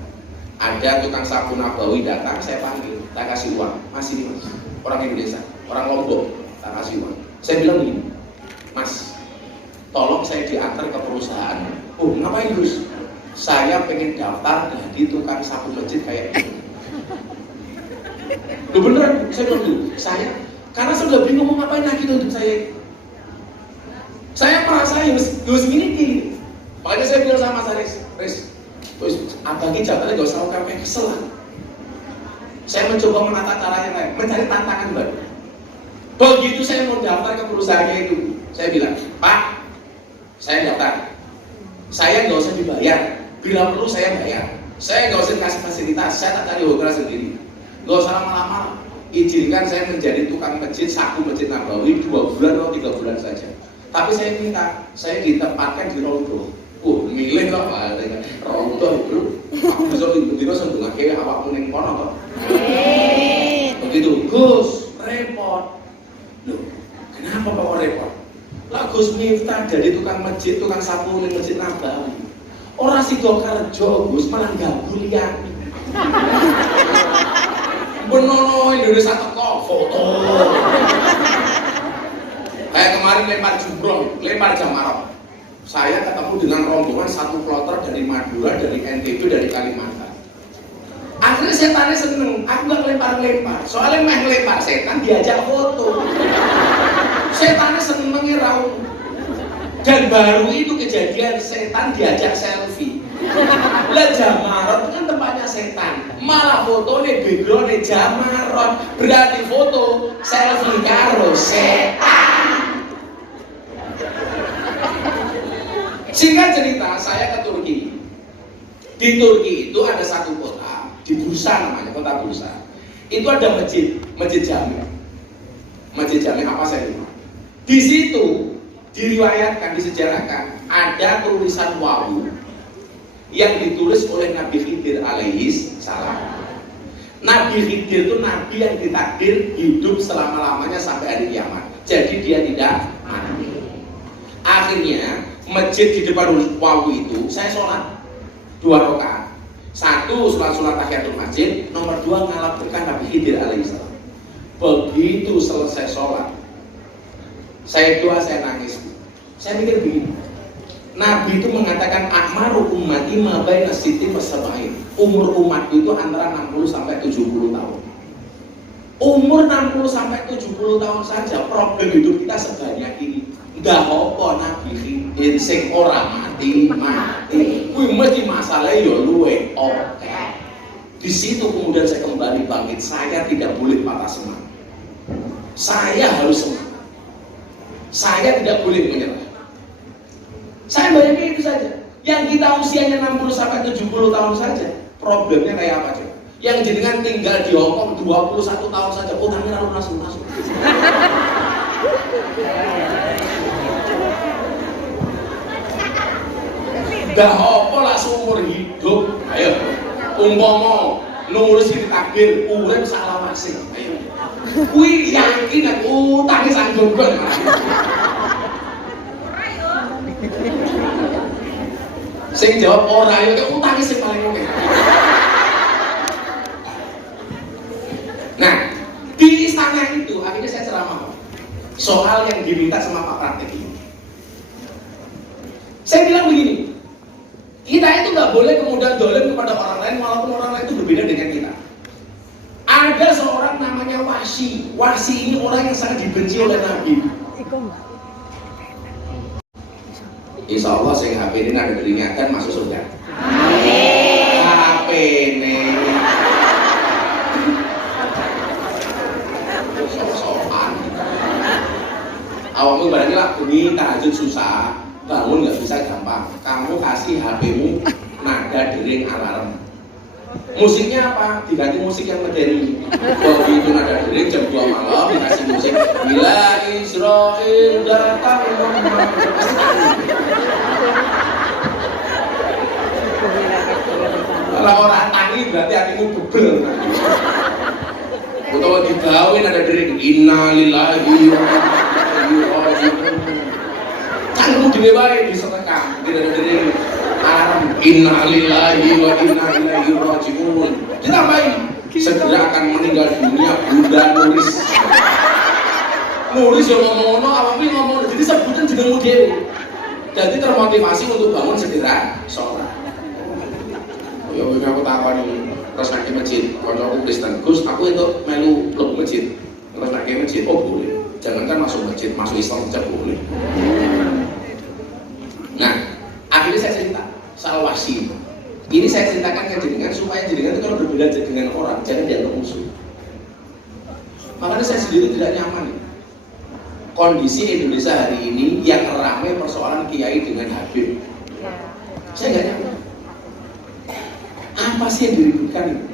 Ada tukang sapu Nabawi datang, saya panggil, tak kasih uang, masih nih Mas, orang Indonesia, orang Lombok, tak kasih uang. Saya bilang begini, Mas, tolong saya diantar ke perusahaan. Oh, ngapain Gus? saya pengen daftar jadi tukang sapu masjid kayak itu. Loh beneran, saya bilang tuh, saya karena saya udah bingung mau ngapain lagi tuh untuk saya. Saya merasa harus gini. Makanya saya bilang sama Mas Riz, abang ini jawabannya gak usah kayak kesel lah. Saya mencoba menata caranya lain, mencari tantangan baru. Begitu saya mau daftar ke perusahaannya itu, saya bilang, Pak, saya daftar. Saya nggak usah dibayar, bila perlu saya bayar. Saya nggak usah dikasih fasilitas, saya tak cari hotel sendiri. Nggak usah lama-lama, izinkan saya menjadi tukang masjid, saku masjid Nabawi 2 bulan atau 3 bulan saja. Tapi saya minta, saya ditempatkan di Rondo. Milih kok, Rondo bro. Aku bisa tiba-tiba sendiri kayak awakmu neng kono kok. Begitu, Gus, repot. Loh, kenapa kok repot? Lah Gus Miftah jadi tukang masjid, tukang sapu neng masjid Nabawi. Orang Sidoarjo, Gus malah ganggu liyane. Benono Indonesia teko foto. Kayak kemarin lempar jumroh, lempar jamarot. Saya ketemu dengan rombongan satu kloter dari Madura, dari NTB, dari Kalimantan. Akhirnya setannya seneng, aku gak lempar-lempar. Soalnya meh lempar setan diajak foto. Setannya senengnya raung. Dan baru itu kejadian setan diajak selfie. Lah jamarot itu kan tempatnya setan. Malah fotonya backgroundnya jamarot. Berarti foto selfie karo setan. Singkat cerita, saya ke Turki. Di Turki itu ada satu kota, di Bursa namanya, kota Bursa. Itu ada masjid Jami. Masjid Jami apa saya lupa. Di situ diriwayatkan, disejarahkan ada tulisan wawu yang ditulis oleh Nabi Khidir alaihis salam. Nabi Khidir itu nabi yang ditakdir hidup selama-lamanya sampai hari kiamat. Jadi dia tidak mati. Akhirnya masjid di depan wawu itu saya sholat 2 rakaat. 1 sholat tahiyatul masjid, nomor 2 ngalap berkah Nabi Khidir alaihissalam. Begitu selesai sholat, saya doa, saya nangis. Saya mikir begini, Nabi itu mengatakan akmaru ummati ma baina sittin wa sab'in. Umur umat itu antara 60 sampai 70 tahun. Umur 60 sampai 70 tahun saja problem hidup kita sebanyak ini. Enggak apa Nabi Khidir sing ora mati. Kuwi mesti masalah ya luwe oke. Di situ kemudian saya kembali bangkit. Saya tidak boleh patah semangat. Saya harus semangat. Saya tidak boleh menyerah. Saya bayangin itu saja. Yang kita usianya 60 sampai 70 tahun saja, problemnya kayak apa coba? Yang jenengan tinggal di Hongkong 21 tahun saja, utangnya lalu langsung. Dah apa lah seumur hidup. Ayo, umpama nulis di takbir urip salawase. Ayo. Kuwi yakin aku utange sanggunggon. Sing jawab ora ya utange sing paling oke. Nah, di istana itu akhirnya saya ceramah soal yang diminta sama Pak Praktek ini. Saya bilang begini, kita itu nggak boleh kemudian dolim kepada orang lain walaupun orang lain itu berbeda dengan kita. Ada seorang namanya Wasi. Wasi ini orang yang sangat dibenci oleh Nabi. Insya Allah saya HP ini ada diingatkan masuk surga. Amin. HP ini. Sok-sokan. Awakmu barangnya lah bunyi tahajud susah, bangun nggak bisa gampang. Kamu kasih HP-mu nada dering alarm. Musiknya apa? Diganti musik yang modern. Begitu nada dering jam 2 malam dikasih musik bila Israel datang. Kalau orang tangi berarti hatimu bebel. Utawa digawe nada dering innalillahi wa inna ilaihi raji'un. Kan kamu dibebain disetekam tidak ada dering alarm innalillahi wa inna ilaihi raji'un. Ditambahin segera akan meninggal dunia Bunda Nuris. Nuris yang ngomong-ngomong, awakmu ngomong, jadi sebutan jenengmu dhewe. Jadi termotivasi untuk bangun segera sholat. Ya aku takoni terus nek masjid, kancaku Kristen, Gus aku itu melu mlebu masjid. Terus nek masjid, oh boleh. Jangankan masuk masjid, masuk Islam saja boleh. Nah, akhirnya saya cerita soal wasi. Ini saya ceritakan ke jenengan supaya jenengan itu kalau berbeda dengan orang jangan dianggap musuh. Makanya saya sendiri tidak nyaman. Kondisi Indonesia hari ini yang ramai persoalan kiai dengan Habib. Saya nggak nyaman. Apa sih yang diributkan ini?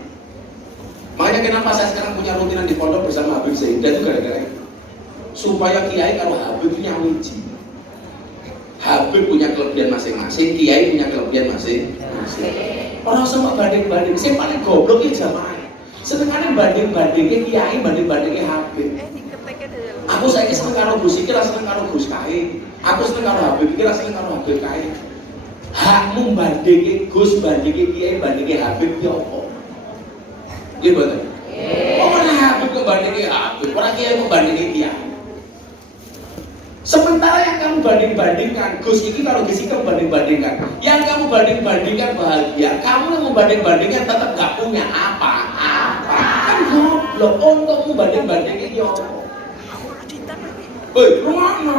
Makanya kenapa saya sekarang punya rutinan di pondok bersama Habib Zaidah itu gara-gara itu. Supaya kiai kalau Habib punya wiji. Habib punya kelebihan masing-masing, kiai punya kelebihan masing-masing. Orang semua banding-banding, saya paling goblok ya jamaah. Senengane banding-bandingnya kiai, banding-bandingnya Habib. Aku saiki seneng karo Gus iki, seneng karo Gus kae. Aku seneng karo Habib iki, seneng karo Habib kae. Hakmu bandingke Gus, bandingke kiai, bandingke Habib ki opo? Nggih mboten? Ora Habib kok bandingke Habib, ora kiai kok bandingke kiai. Sementara yang kamu banding-bandingkan, Gus ini kalau Gus ini kamu banding-bandingkan, yang kamu banding-bandingkan bahagia, kamu yang membanding-bandingkan tetap gak punya apa-apa. Kan goblok, untukmu banding-bandingin ya. Woi, rumahnya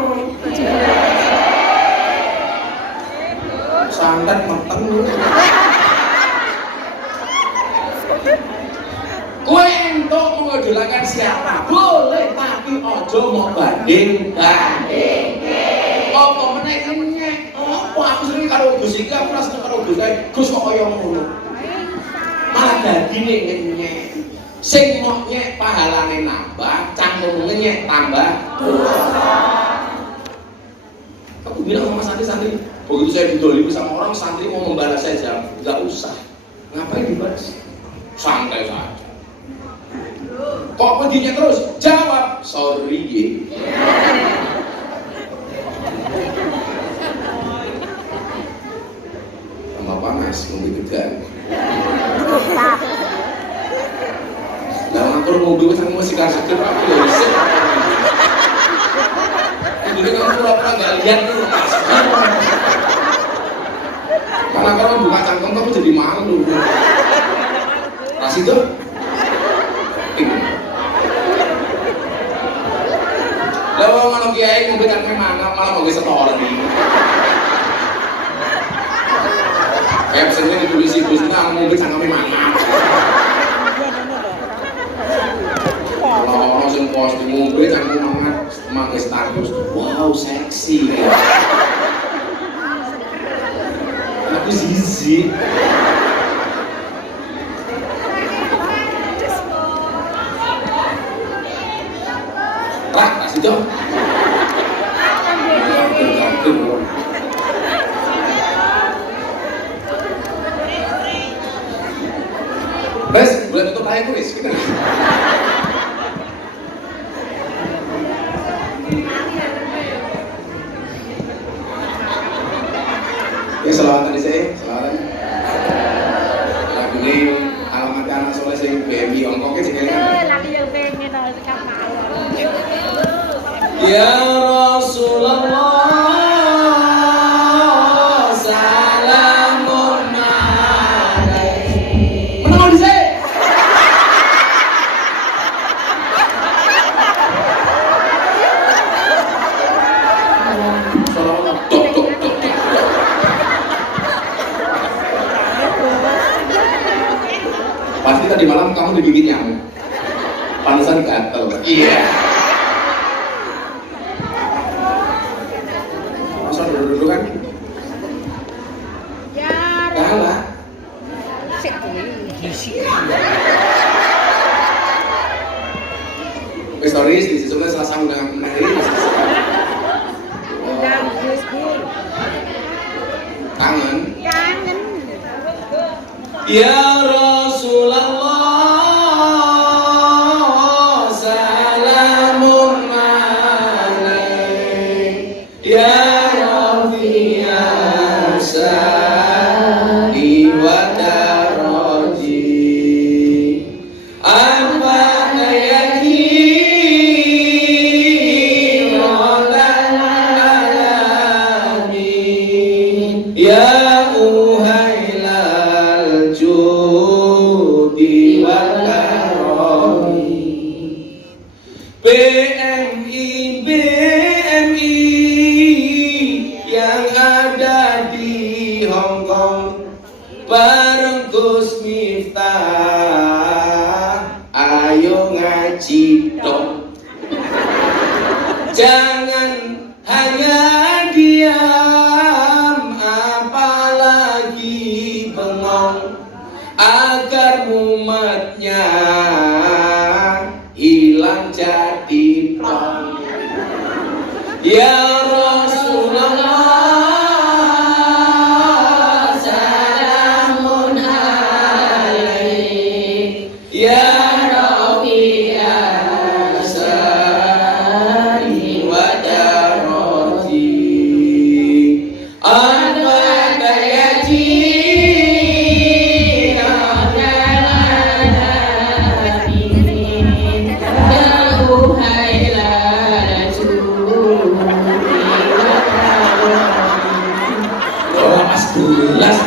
santet mateng. Kowe entuk mengidolakan siapa? Boleh, tapi ojo mau banding-banding. Apa meneh nyek? Apa aku sering karo Gus iki, aku rasa karo Gus kae. Gus kok kaya ngono. Malah dadine nyek. Sing mok nyek pahalane nambah, cangkeme nyek tambah dosa. Aku bilang sama santri-santri, begitu saya didolimi sama orang, santri mau membalas saya jawab, enggak usah. Ngapain dibalas? Santai saja. Kok begini terus? Jawab, sorry. Tambah panas, ngombe gedan. Lah aku ngombe sama masih kasih aku ya wis. Jadi kamu pura-pura nggak lihat tuh. Karena kalau buka cangkem kamu jadi malu. Pas itu lalu kalau kiai ngombe cangkem mana malah ngombe setoran nih. Kayak pesannya ditulis ibu senang ngombe cangkem mana. Kalau orang yang posting ngombe cangkem mana pakai status, wow seksi. Aku zizi. Rak, kasih dong. Bes, boleh tutup layar tulis. Ya selawatan di sini, selawatan. Lagu ini alamat anak soleh sing BMI ongkoknya sih kan. Lagi yang pengen sekarang. Ya Rasulullah, salamun alaik. Menang di sini. Salawat, tok. Pasti tadi malam kamu digigit nyamuk. Pantesan gatel. Iya. Masa dulu kan? Ya. Kalah. Sik kowe gisi. Stories di situ Selasa dengan kemarin. Tangan. Ya Rasulullah, salamun alaik. Ya Rafi'as sani wa daraji. Afana yakin rotan alamin. Ya Uhailal BMI yang ada di Hong Kong bareng Gus Miftah, ayo ngaji dong. Jangan hanya diam, apalagi bengong, agar mumetnya hilang jadi plong. Ya Rasulullah, salamun alaik, ya Rabbi asari wa daroti, anta yati jelas.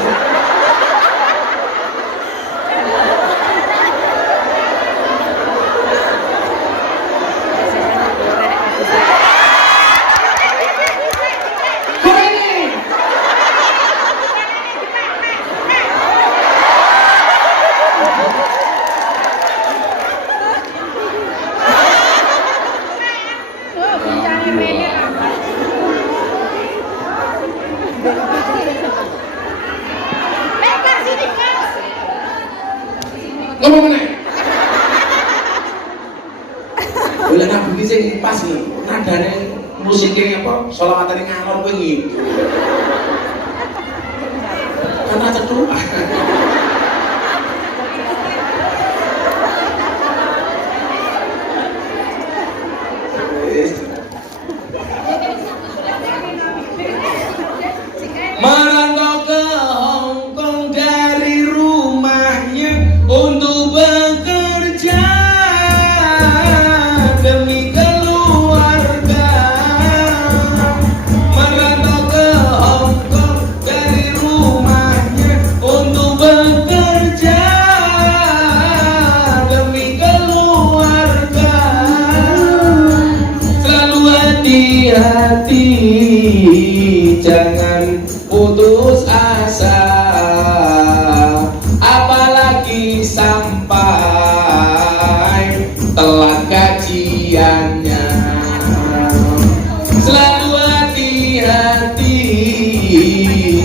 Ngomong mana? Boleh nabi ini sing pas nih, nadanya musiknya apa? Sholawatnya ngalor pengen. Karena cetuk. Merantau ke Hong Kong dari rumahnya untuk bekerja demi keluarga. Merantau ke Hong Kong dari rumahnya untuk bekerja demi keluarga. Selalu hati-hati, jangan putus asa, apalagi sampai telat kajiannya. Selalu hati-hati,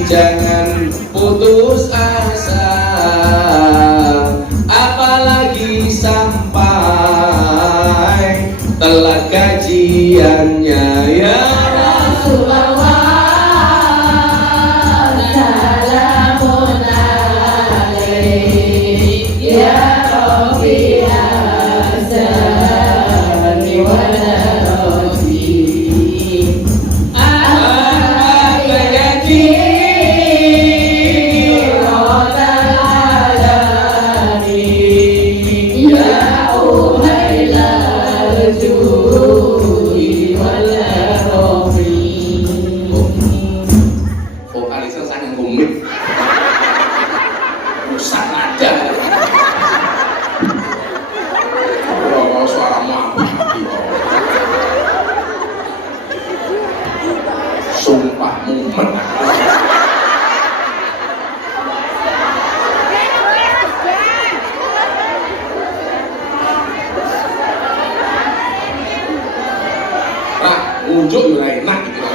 jangan putus asa, apalagi sampai telat kajiannya. Ya Rasulullah, salamun alaik, ya Rabbi asani wa daroti, anta yati rotal alami, ya uhailal judi wal rofi. Vokalisnya sangat rumit, rusak aja. Oh, suaramu apa? Sumpah mumet. Nah, unjuk juga enak gitu.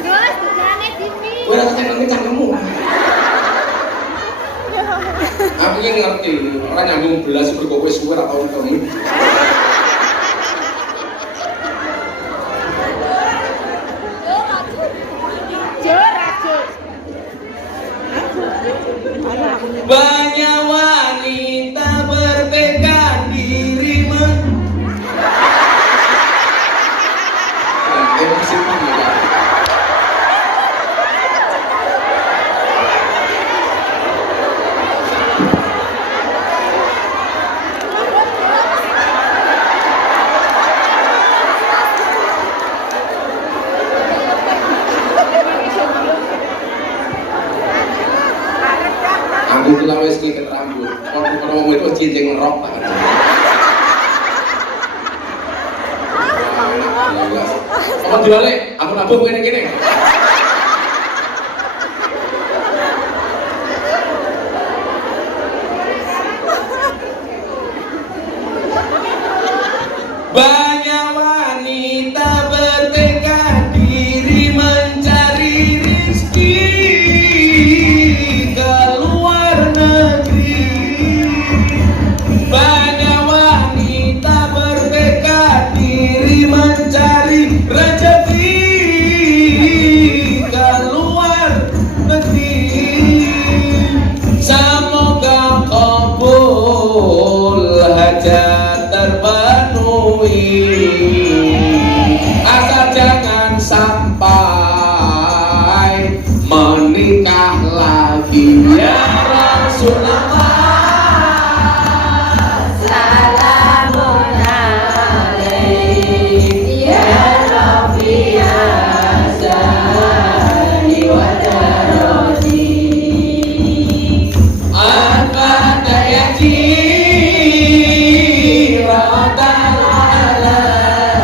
Terus tujuannya sini. Gue rasa cangkemmu. Aku yang ngerti, orang nyambung belas berkowe suwe atau kamu. Banyak wanita bertekad diri Aku kula wis ngiket rambut. Kalau ngomong itu cincin ngerok banget. jelas. Apa diwale? Aku nabung kene-kene. Banyak wanita bertekad diri mencari rezeki ke luar negeri. Banyak wanita bertekad diri mencari rezeki ke luar negeri. Semoga kabul hajat terpenuhi. Asal jangan sampai menikah lagi ya Rasulullah. Salamun alaik ya Rabbi azali wa daroti. Al-Fatihah rahmatal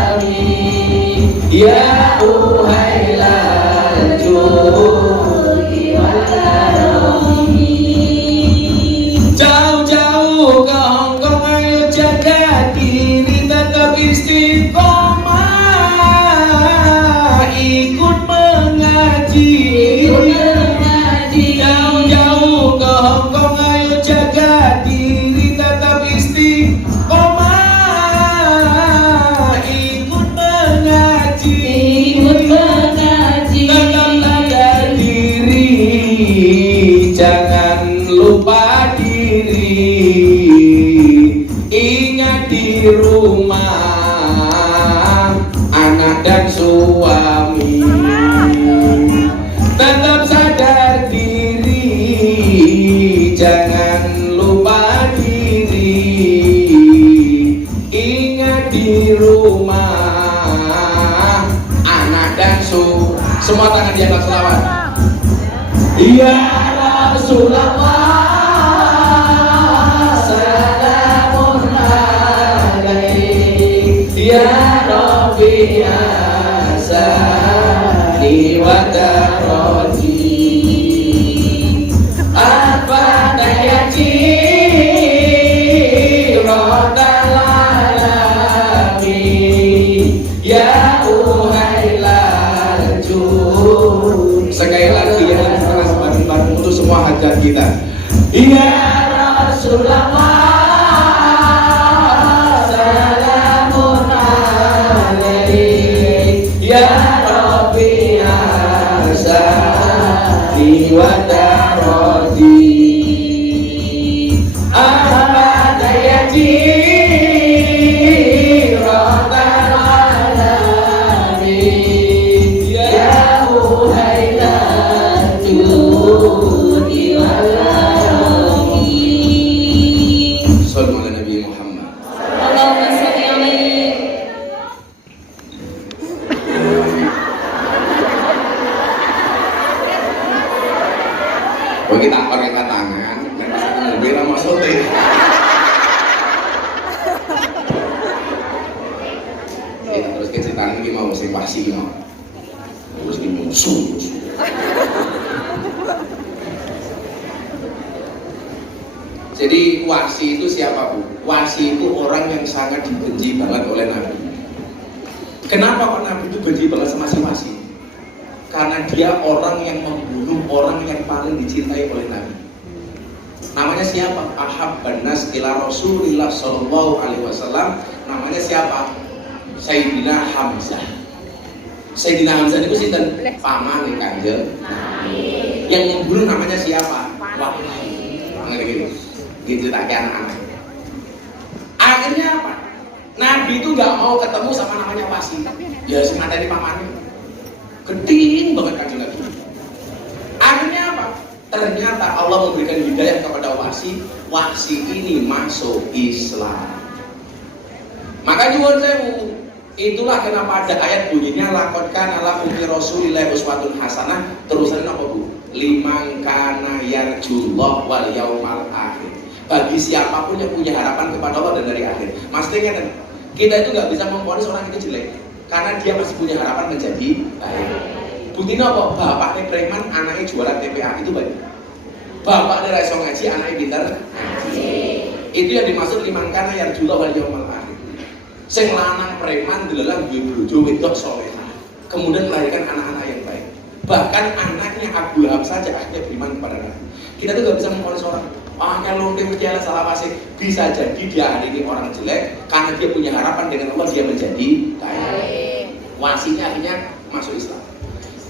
alamin ya uhailal judi wal karami. Jauh-jauh ke Hongkong ayo jaga diri tetap istiqomah ikut mengaji. Jauh-jauh ke Hongkong ayo jaga diri tetap istiqomah ikut mengaji. Tetap jaga diri jangan lupa diri. Ingat di rumah anak dan suami. Tetap sadar diri jangan lupa diri. Ingat di rumah anak dan semua tangan di atas selawat. Ya Rasulullah salamun alaik ya Rabbi azali wa daroti. Al-Fatihah rahmatal alamin ya uhailal jud. Sekali lagi ya bareng-bareng untuk semua hajat kita. Ya Rasulullah salamun alaik ya Rabbi azali wa daroti. Al-Fatihah rahmatal alamin ya uhailal judi wal karami. Sallu ala Nabi Muhammad. Allahumma sholli alaihi. Kalau kita pakai tangan, dan lebih lama sote. Kita terus ke tangan ini mau sing pasti mau, terus di musuh. Jadi wasi itu siapa Bu? Wasi itu orang yang sangat dibenci banget oleh Nabi. Kenapa kok Nabi itu benci banget sama si wasi? Karena dia orang yang membunuh orang yang paling dicintai oleh Nabi. Namanya siapa? Ahabban nas ila Rasulillah sallallahu alaihi wasallam. Namanya siapa? Sayyidina Hamzah. Sayyidina Hamzah itu sinten? Paman Kanjeng Nabi. Yang membunuh namanya siapa? Wahai. Ngerti gitu tak anak-anak. Akhirnya apa? Nabi itu nggak mau ketemu sama namanya wasi. Ya semata ini pamannya. Geding banget Kanjeng Nabi. Akhirnya apa? Ternyata Allah memberikan hidayah kepada wasi. Wasi ini masuk Islam. Maka nyuwun sewu. Itulah kenapa ada ayat bunyinya laqad kana lakum fi rasulillahi uswatun hasanah. Terusannya apa Bu? Liman kana yarjullah wal yaumal akhir. Bagi siapapun yang punya harapan kepada Allah dan dari akhir. Maksudnya kan kita itu nggak bisa memvonis orang itu jelek. karena dia masih punya harapan menjadi baik. Buktinya apa? Bapaknya preman, anaknya jualan TPA, itu baik. Bapaknya ra iso ngaji, anaknya pinter ngaji. Itu yang dimaksud liman kana yarjullah wal yaumal akhir. Sing lanang preman delelang duwe bojo wedok saleh. Kemudian melahirkan anak-anak yang baik. Bahkan anaknya Abu Lahab saja akhirnya beriman kepada Nabi. Kita tuh gak bisa memfonis orang. Kalau dia percaya salah pasti bisa jadi dia hari ini orang jelek karena dia punya harapan dengan Allah dia menjadi baik. Wasinya akhirnya masuk Islam.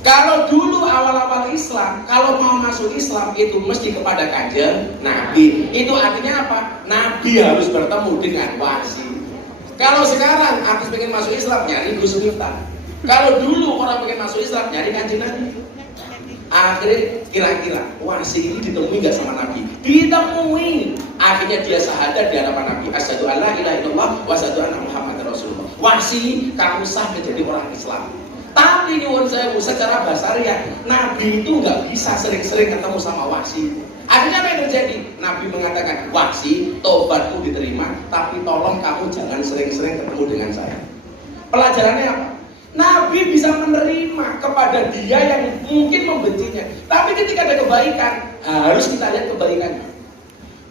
Kalau dulu awal-awal Islam, kalau mau masuk Islam itu mesti kepada kanjeng Nabi. Itu artinya apa? Nabi harus bertemu dengan wasi. Kalau sekarang aku pengen masuk Islam nyari Gus Miftah. Kalau dulu orang pengen masuk Islam nyari kanjeng Nabi. Akhirnya kira-kira wasi ini ditemui nggak sama Nabi? Ditemui. Akhirnya dia syahadat di hadapan Nabi. Asyhadu alla ilaha illallah wa asyhadu anna Muhammadar Rasulullah. Wasi kamu sah menjadi orang Islam. Tapi nyuwun saya secara basariah, Nabi itu nggak bisa sering-sering ketemu sama wasi. Akhirnya apa yang terjadi? Nabi mengatakan, wasi, tobatku diterima, tapi tolong kamu jangan sering-sering ketemu dengan saya. Pelajarannya apa? Nabi bisa menerima kepada dia yang mungkin membencinya. Tapi ketika ada kebaikan, harus kita lihat kebaikannya.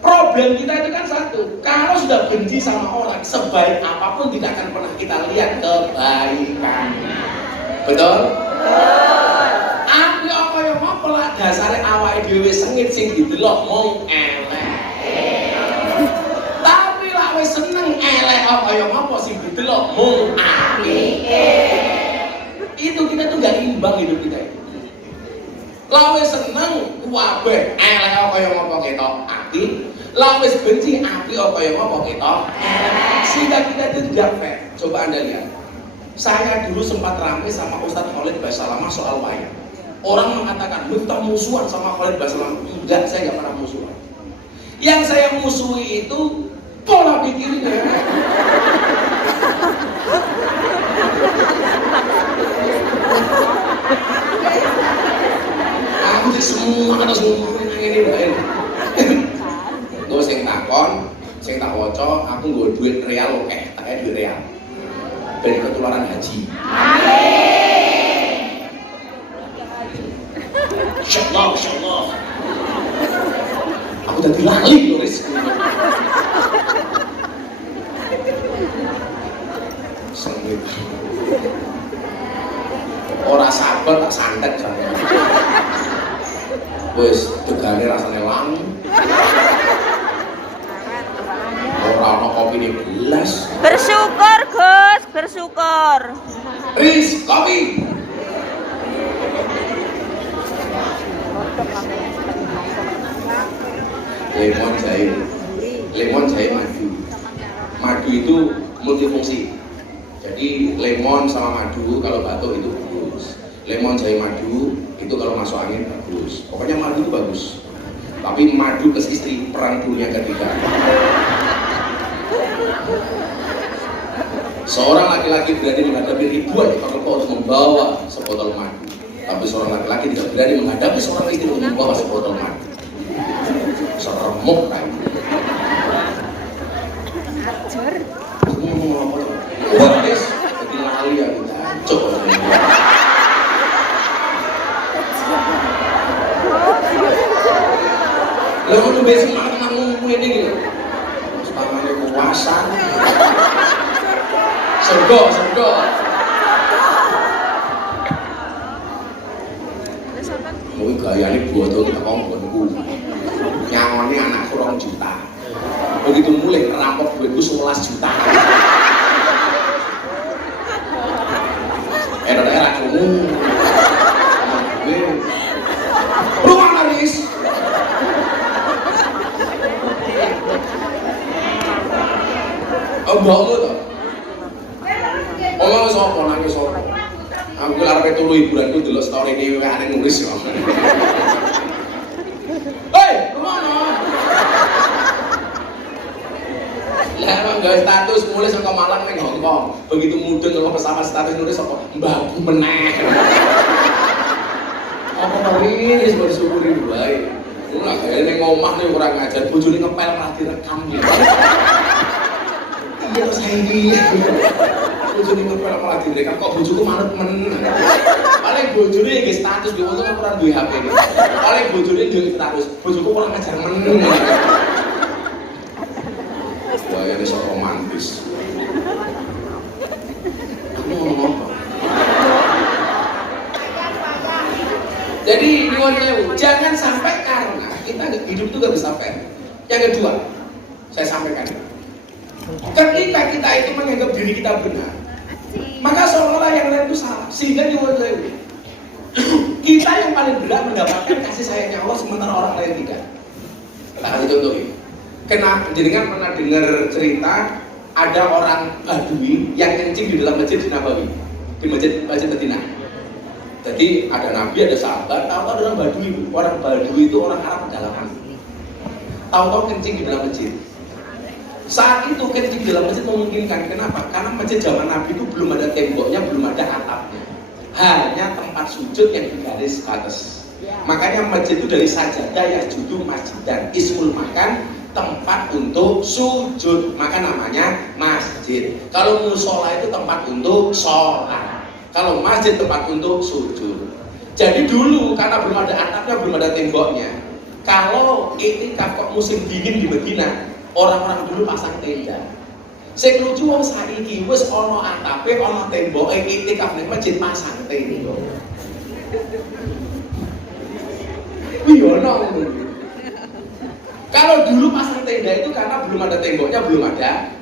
Problem kita itu kan satu, kalau sudah benci sama orang, sebaik apapun tidak akan pernah kita lihat kebaikannya. Betul? Aku apa yang mau pelak dasare awake dhewe sengit sing didelok mung elek. Tapi lak wis seneng elek apa yang apa sing didelok mung apik. Itu kita tuh gak imbang hidup kita itu. Lah wis seneng kabeh elek apa yang apa ketok apik. Lah wis benci apik apa yang apa ketok elek. Sehingga kita itu tidak fair. Coba Anda lihat. Saya dulu sempat ramai sama Ustadz Khalid Basalamah soal wayang. Orang mengatakan, Miftah musuhan sama Khalid Basalamah. Enggak, saya nggak pernah musuhan. Yang saya musuhi itu pola pikirnya. Aku sih semua ini baik. Gue sing takon, sing tak woco, aku gue duit real oke, tak duit real. Dari ketularan haji. Amin. Insyaallah, insyaallah. Aku tadi lali Doris. Sengit. Ora sabar tak santet saya. Wes tegane rasane lang. Ora ono kopi di gelas. Bersyukur Gus, bersyukur. Riz, kopi. Lemon jahe madu. Madu itu multifungsi. Jadi lemon sama madu kalau batuk itu bagus. Lemon jahe madu itu kalau masuk angin bagus. Pokoknya madu itu bagus. Tapi madu ke istri perang dunia ketiga. Seorang laki-laki berani menghadapi ribuan kelompok untuk membawa sebotol madu. Tapi seorang laki-laki tidak berani menghadapi seorang istri untuk membawa sebotol madu. Seremuk kan? Aku ngomong apa? Wes, jadi lali aku jancuk. Lalu lu besok makan ngomong ini gitu. Tangannya kuasan. Sergo. Mau gayanya botol kita kongkonku. Nyangone anak kurang juta. Begitu mulai ngerampok duitku 11 juta. Era kamu. Rumah naris. Mbakmu toh? Omong sapa nangis sapa? Aku arep turu hiburanku delok story iki aneh nulis yo. Hei, kemana? Lah emang gawe status mulai saka Malang ning Hongkong. Begitu mudeng nang pesawat status nulis apa? Mbakku meneh. Apa mari wis bersyukuri wae. Ora gawe ning omah ning ora ngajar bojone ngepel malah direkam. Iya saya ini. bojone ngepel malah direkam kok bojoku manut men. Paling bojone nggih status nggih untung ora duwe HP. Paling bojone nggih status, bojoku ora ngajar men. Wah, ini sok romantis. Ngomong. Jadi nyuwun sewu, jangan sampai karena kita hidup itu gak bisa fair. Yang kedua, saya sampaikan. Ketika kita itu menganggap diri kita benar, maka seolah-olah yang lain itu salah. Sehingga nyuwun sewu, kita yang paling berat mendapatkan kasih sayangnya Allah sementara orang lain tidak. Kita kasih contoh ini. Jenengan pernah dengar cerita ada orang Badui yang kencing di dalam masjid di Nabawi, di masjid Madinah. Jadi ada Nabi, ada sahabat, tahu-tahu dalam Badui, orang Badui itu orang Arab pedalaman. Tahu-tahu kencing di dalam masjid. Saat itu kencing di dalam masjid memungkinkan. Kenapa? Karena masjid zaman Nabi itu belum ada temboknya, belum ada atapnya. Hanya tempat sujud yang digaris ke atas. Makanya masjid itu dari sajadah ya judul masjid dan ismul makan, tempat untuk sujud, maka namanya masjid. Kalau musola itu tempat untuk sholat, kalau masjid tempat untuk sujud. Jadi dulu karena belum ada atapnya, belum ada temboknya. Kalau iktikaf kok musim dingin di Madinah, orang-orang dulu pasang tenda. Sing lucu wong saiki wis ana atape, ana temboke, iktikaf ning masjid pasang tenda. Wih ono. Kalau dulu pasang tenda itu karena belum ada temboknya, belum ada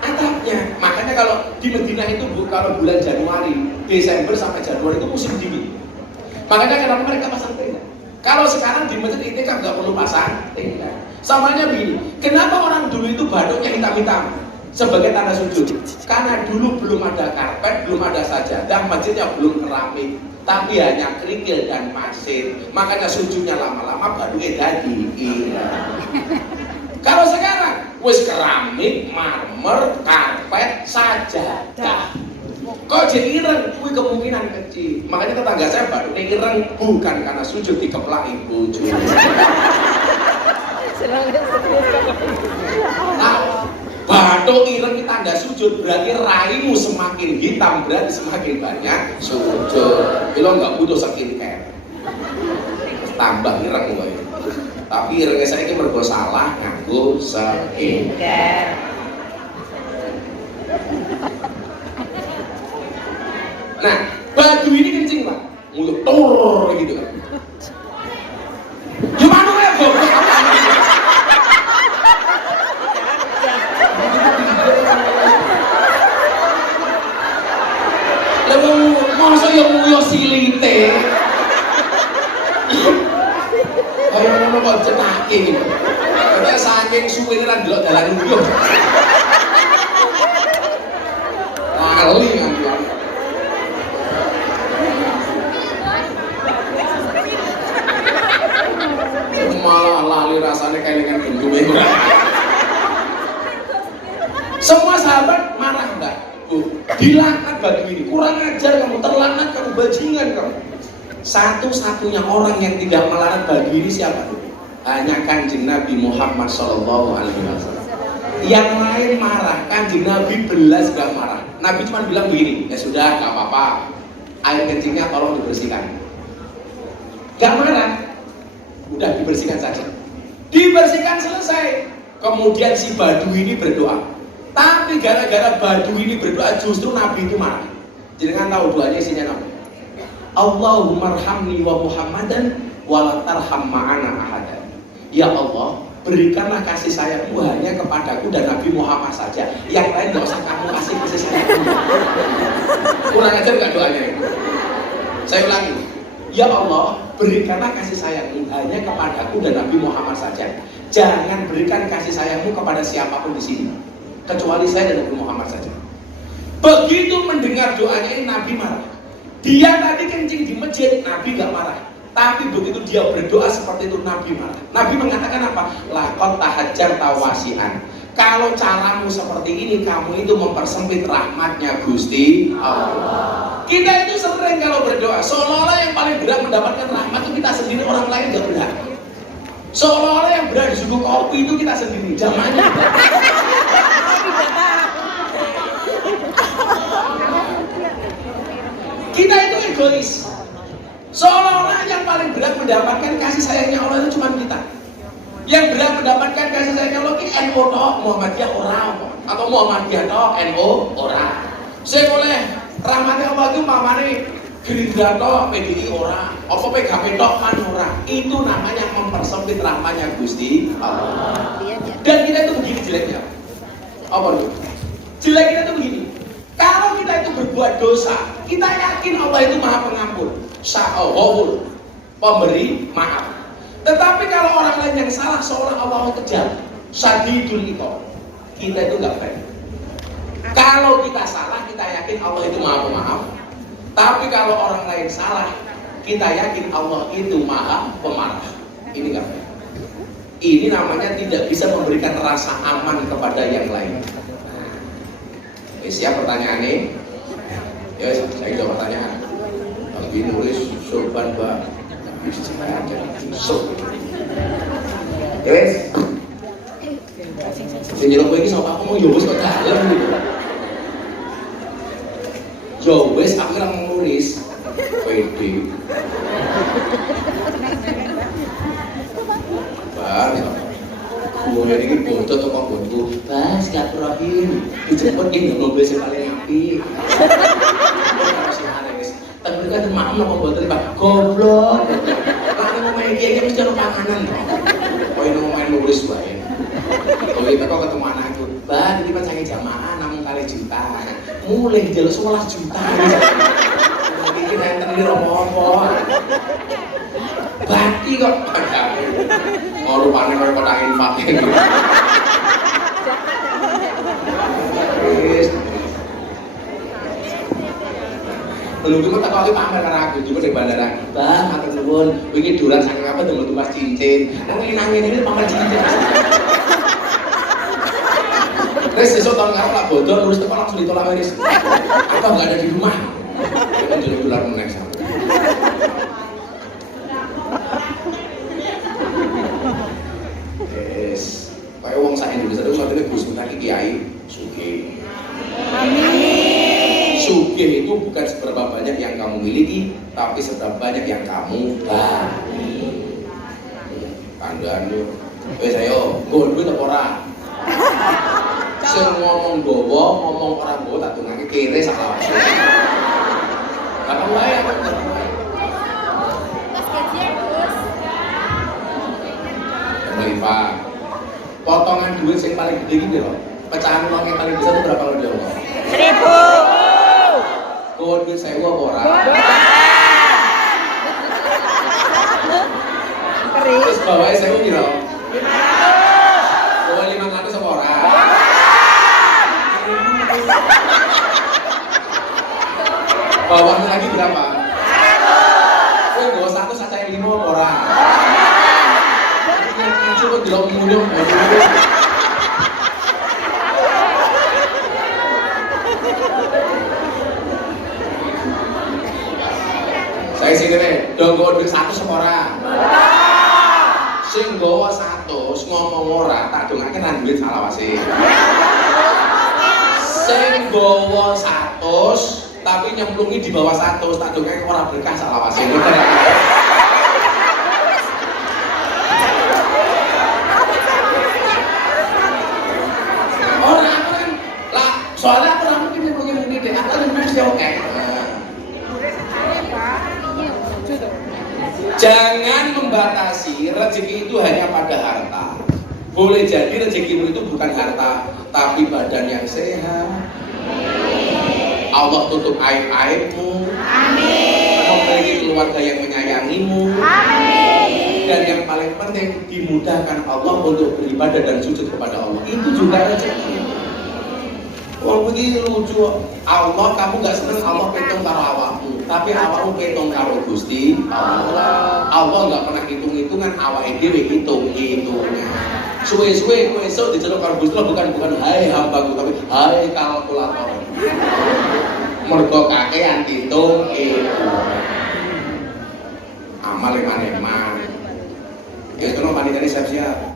atapnya. Makanya kalau di Madinah itu kalau bulan Januari, Desember sampai Januari itu musim dingin. Makanya kenapa mereka pasang tenda. Kalau sekarang di masjid iktikaf nggak perlu pasang tenda. Samanya begini, kenapa orang dulu itu batuknya hitam-hitam sebagai tanda sujud? Karena dulu belum ada karpet, belum ada sajadah, masjidnya belum keramik, tapi hanya kerikil dan pasir. Makanya sujudnya lama-lama batuknya jadi Kalau sekarang wis keramik, marmer, karpet, sajadah. Kok jadi ireng? Kuwi kemungkinan kecil. Makanya tetangga saya batuknya ireng bukan karena sujud dikeplaki bojo. Nah, batuk ireng di tanda sujud berarti raimu semakin hitam, berarti semakin banyak sujud. Lo nggak butuh skincare, tambah ireng gue. Tapi irengnya saya ini mergo salah nganggo skincare. Nah, baju ini kencing pak, mulut tur gitu kan. Gimana ya goblok? Masa yang nguyo silite kayak ngono kok cenake gitu. Karena saking suwene ra ndelok dalan nguyo. Lali kan. Malah lali rasanya kelingan gendunge. Semua sahabat marah enggak? Dilaknat baju ini, kurang ajar kamu, terlaknat kamu, bajingan kamu. Satu-satunya orang yang tidak melaknat baju ini siapa? Hanya Kanjeng Nabi Muhammad SAW. Yang lain marah, Kanjeng Nabi belas gak marah. Nabi cuma bilang begini, ya sudah gak apa-apa, air kencingnya tolong dibersihkan. Gak marah, udah dibersihkan saja. Dibersihkan selesai, kemudian si Badu ini berdoa. Tapi gara-gara Badu ini berdoa justru Nabi itu marah. Jadi kan tahu doanya isinya apa? Allahumma arhamni wa Muhammadan wa la tarham ma'ana ahadan. Ya Allah, berikanlah kasih sayangmu hanya kepadaku dan Nabi Muhammad saja. Yang lain gak usah kamu kasih kasih sayangmu. Kurang ajar gak doanya itu? Saya ulangi. Ya Allah, berikanlah kasih sayangmu hanya kepadaku dan Nabi Muhammad saja. Jangan berikan kasih sayangmu kepada siapapun di sini, kecuali saya dan Nabi Muhammad saja. Begitu mendengar doanya ini Nabi marah. Dia tadi kencing di masjid, Nabi gak marah. Tapi begitu dia berdoa seperti itu Nabi marah. Nabi mengatakan apa? Laqad tahajjarta wasi'an. Kalau caramu seperti ini, kamu itu mempersempit rahmatnya Gusti Allah. Kita itu sering kalau berdoa, seolah-olah yang paling berat mendapatkan rahmat itu kita sendiri, orang lain gak berat. Seolah-olah yang berat disuguh kopi itu kita sendiri, jamaahnya. egois. Seolah-olah yang paling berat mendapatkan kasih sayangnya Allah itu cuma kita. Yang berat mendapatkan kasih sayangnya Allah itu NU tok, Muhammadiyah orang, atau Muhammadiyah tok, NU orang. Saya boleh rahmatnya Allah itu mamane Gerindra tok, PDI orang, apa PKB tok kan orang. Itu namanya mempersempit rahmatnya Gusti Allah. Dan kita itu begini jeleknya. Apa itu? Jeleknya itu begini. Kalau kita itu berbuat dosa, kita yakin Allah itu Maha Pengampun, Sa'awul, pemberi maaf. Tetapi kalau orang lain yang salah, seolah Allah kejam, Sadidul itu, kita itu nggak baik. Kalau kita salah, kita yakin Allah itu Maha Pemaaf. Tapi kalau orang lain salah, kita yakin Allah itu Maha Pemarah. Ini nggak baik. Ini namanya tidak bisa memberikan rasa aman kepada yang lain. Siap pertanyaannya? Ya, saya jawab pertanyaan. Tapi nulis sopan Mbak. Ya wes. Sing jelo kowe iki sapa aku mau yo wis kok dalem gitu. Yo wis aku ora nulis. Pede. Bar. Kemudian ini bodoh atau kok bodoh? Bas, gak Rahim. Dijemput ini mobil yang paling api. Tapi mereka tuh maaf nopo bodoh nih Pak. Goblok. Kalau mau main dia mesti ada makanan. Kau ini mau main nulis bae. Kalau kita kok ketemu anakku, Bang, ini kan saya jamaah 6 kali juta. Mulai jalur 11 juta. Lagi kita yang tadi romo-romo. Baki kok. Mau rupanya kalau kotak infak ini. Belum kita tak kali pamer karena aku juga di bandara. Bang, matur nuwun. Wingi duran saking apa demel tumbas cincin. Wong ini nangin ini pamer cincin. Terus besok tahun ngarep lah bodoh lulus tekan langsung ditolak wis. Atau enggak ada di rumah. Kita jadi dolar meneng sama. Kayak wong sak Indonesia itu saat ini Gus Miftah kiai sugih. Amin. Sugih itu bukan seberapa banyak yang kamu miliki, tapi seberapa banyak yang kamu bagi. Tandaan yo. Wes ayo, nggon duit apa ora? Sing ngomong gowo, ngomong ora gowo tak dongake kere salah. Kakak wae apa? Mas gajian, Gus. Melipah. Potongan duit yang paling gede gini loh. Pecahan uang yang paling besar itu berapa lo dia? 1000. Oh, duit 1000 apa orang? Terus bawahnya 1000 gitu. 500. Bawah 500 apa orang? Bawahnya lagi berapa? 100. Oh, bawah 100 saja yang 5 apa orang? Coba dilok munyuk. Saya sini nih, dong gue duit 100 sama orang. Sing gowo 100 ngomong ora, tak dongake nang duit salawase. Sing gowo 100 tapi nyemplungi di bawah 100, tak dongake ora berkah salawase. Soalnya aku ramu ini begini deh, aku kan mesti oke. Jangan membatasi rezeki itu hanya pada harta. Boleh jadi rezekimu itu bukan harta, tapi badan yang sehat. Allah tutup aib-aibmu. Memiliki keluarga yang menyayangimu. Dan yang paling penting dimudahkan Allah untuk beribadah dan sujud kepada Allah. Itu juga rezeki. Wong begini lucu, Allah kamu gak seneng Allah petong karo awakmu, tapi awakmu petong karo Gusti Allah. Allah gak pernah hitung-hitungan, awake dhewe hitung-hitungan. Suwe-suwe kowe esuk diceluk karo Gusti Allah bukan hai hambaku, tapi hai kalkulator. Mergo kakean hitung-hitungan. Amal emang. Ya kono panitiane siap-siap.